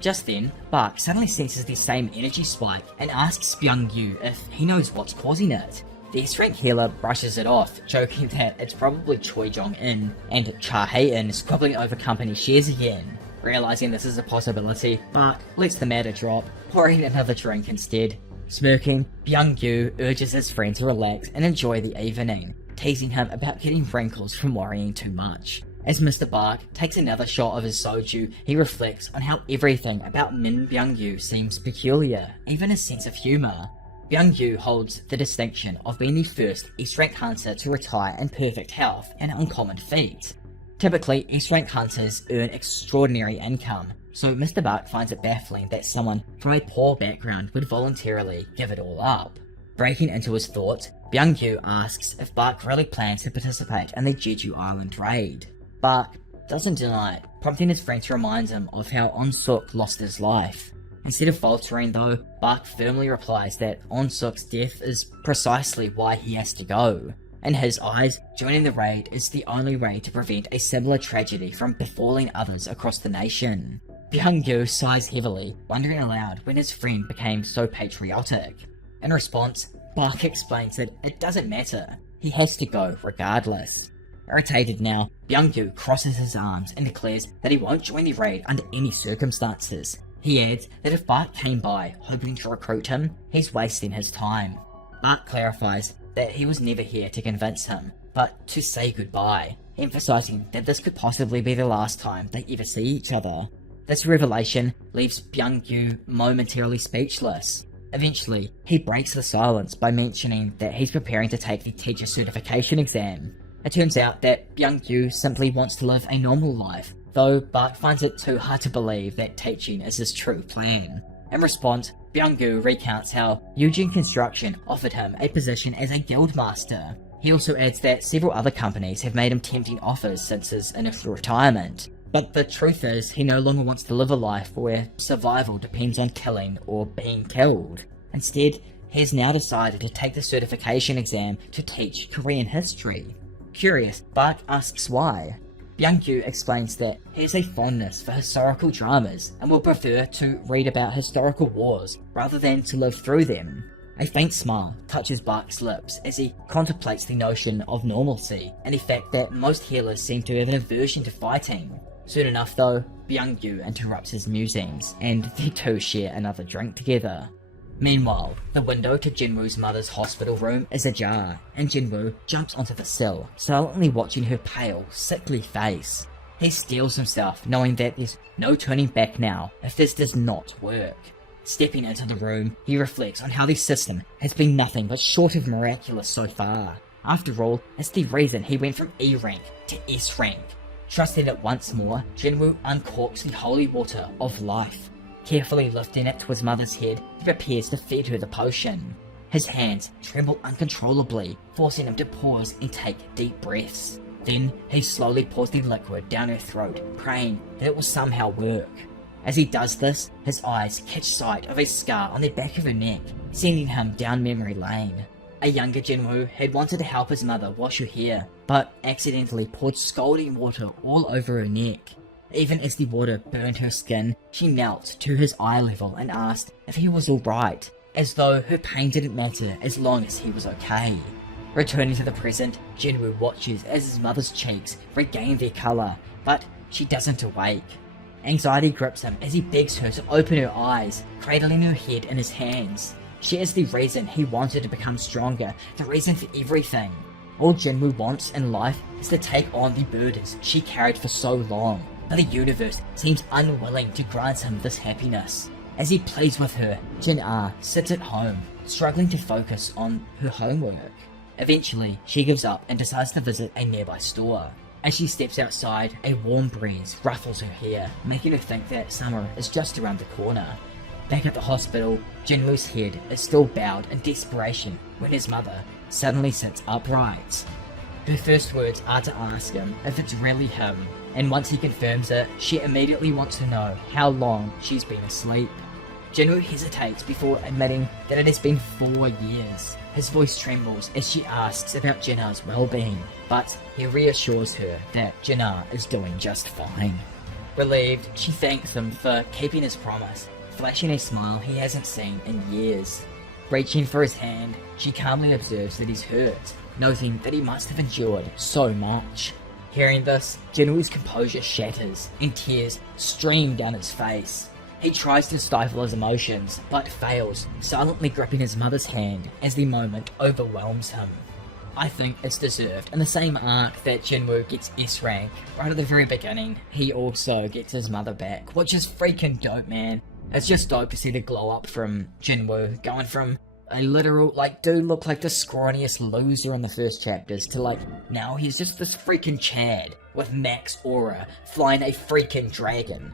Just then, Park suddenly senses the same energy spike and asks Byung-gu if he knows what's causing it. The S-rank healer brushes it off, joking that it's probably Choi Jong-in, and Cha Hae-in is squabbling over company shares again. Realizing this is a possibility, Bak lets the matter drop, pouring another drink instead. Smirking, Byung-yu urges his friend to relax and enjoy the evening, teasing him about getting wrinkles from worrying too much. As Mr. Bak takes another shot of his soju, he reflects on how everything about Min Byung-yu seems peculiar, even his sense of humour. Byung-yu holds the distinction of being the first S-rank hunter to retire in perfect health, an uncommon feat. Typically, S-rank hunters earn extraordinary income, so Mr. Bak finds it baffling that someone from a poor background would voluntarily give it all up. Breaking into his thoughts, Byung-yu asks if Bak really plans to participate in the Jeju Island raid. Bak doesn't deny it, prompting his friend to remind him of how On-suk lost his life. Instead of faltering though, Bak firmly replies that On-suk's death is precisely why he has to go. In his eyes, joining the raid is the only way to prevent a similar tragedy from befalling others across the nation. Byung-yu sighs heavily, wondering aloud when his friend became so patriotic. In response, Bak explains that it doesn't matter, he has to go regardless. Irritated now, Byung-yu crosses his arms and declares that he won't join the raid under any circumstances. He adds that if Bak came by hoping to recruit him, he's wasting his time. Bak clarifies that he was never here to convince him, but to say goodbye, emphasizing that this could possibly be the last time they ever see each other. This revelation leaves Byung-yu momentarily speechless. Eventually, he breaks the silence by mentioning that he's preparing to take the teacher certification exam. It turns out that Byung-yu simply wants to live a normal life, though Bak finds it too hard to believe that teaching is his true plan. In response, Byung-yu recounts how Eugene Construction offered him a position as a guildmaster. He also adds that several other companies have made him tempting offers since his initial retirement. But the truth is, he no longer wants to live a life where survival depends on killing or being killed. Instead, he has now decided to take the certification exam to teach Korean history. Curious, Bak asks why. Byung-yu explains that he has a fondness for historical dramas and will prefer to read about historical wars rather than to live through them. A faint smile touches Bak's lips as he contemplates the notion of normalcy and the fact that most healers seem to have an aversion to fighting. Soon enough though, Byung-yu interrupts his musings and the two share another drink together. Meanwhile, the window to Jinwoo's mother's hospital room is ajar, and Jinwoo jumps onto the sill, silently watching her pale, sickly face. He steels himself, knowing that there's no turning back now if this does not work. Stepping into the room, he reflects on how the system has been nothing but short of miraculous so far. After all, it's the reason he went from E rank to S rank. Trusting it once more, Jinwoo uncorks the holy water of life. Carefully lifting it to his mother's head, he prepares to feed her the potion. His hands tremble uncontrollably, forcing him to pause and take deep breaths. Then, he slowly pours the liquid down her throat, praying that it will somehow work. As he does this, his eyes catch sight of a scar on the back of her neck, sending him down memory lane. A younger Jinwoo had wanted to help his mother wash her hair, but accidentally poured scalding water all over her neck. Even as the water burned her skin, she knelt to his eye level and asked if he was alright, as though her pain didn't matter as long as he was okay. Returning to the present, Jinwoo watches as his mother's cheeks regain their colour, but she doesn't awake. Anxiety grips him as he begs her to open her eyes, cradling her head in his hands. She is the reason he wanted to become stronger, the reason for everything. All Jinwoo wants in life is to take on the burdens she carried for so long. But the universe seems unwilling to grant him this happiness. As he plays with her, Jin-ah sits at home, struggling to focus on her homework. Eventually, she gives up and decides to visit a nearby store. As she steps outside, a warm breeze ruffles her hair, making her think that summer is just around the corner. Back at the hospital, Jinwoo's head is still bowed in desperation when his mother suddenly sits upright. Her first words are to ask him if it's really him, and once he confirms it, she immediately wants to know how long she's been asleep. Jinwoo hesitates before admitting that it has been 4 years. His voice trembles as she asks about Jin-ah's well-being, but he reassures her that Jin-ah is doing just fine. Relieved, she thanks him for keeping his promise, flashing a smile he hasn't seen in years. Reaching for his hand, she calmly observes that he's hurt, noting that he must have endured so much. Hearing this, Jinwoo's composure shatters, and tears stream down his face. He tries to stifle his emotions, but fails, silently gripping his mother's hand as the moment overwhelms him. I think it's deserved. In the same arc that Jinwoo gets S rank, right at the very beginning, he also gets his mother back, which is freaking dope, man. It's just dope to see the glow up from Jinwoo, going from a literal, dude looked like the scrawniest loser in the first chapters to, now he's just this freaking Chad with max aura, flying a freaking dragon.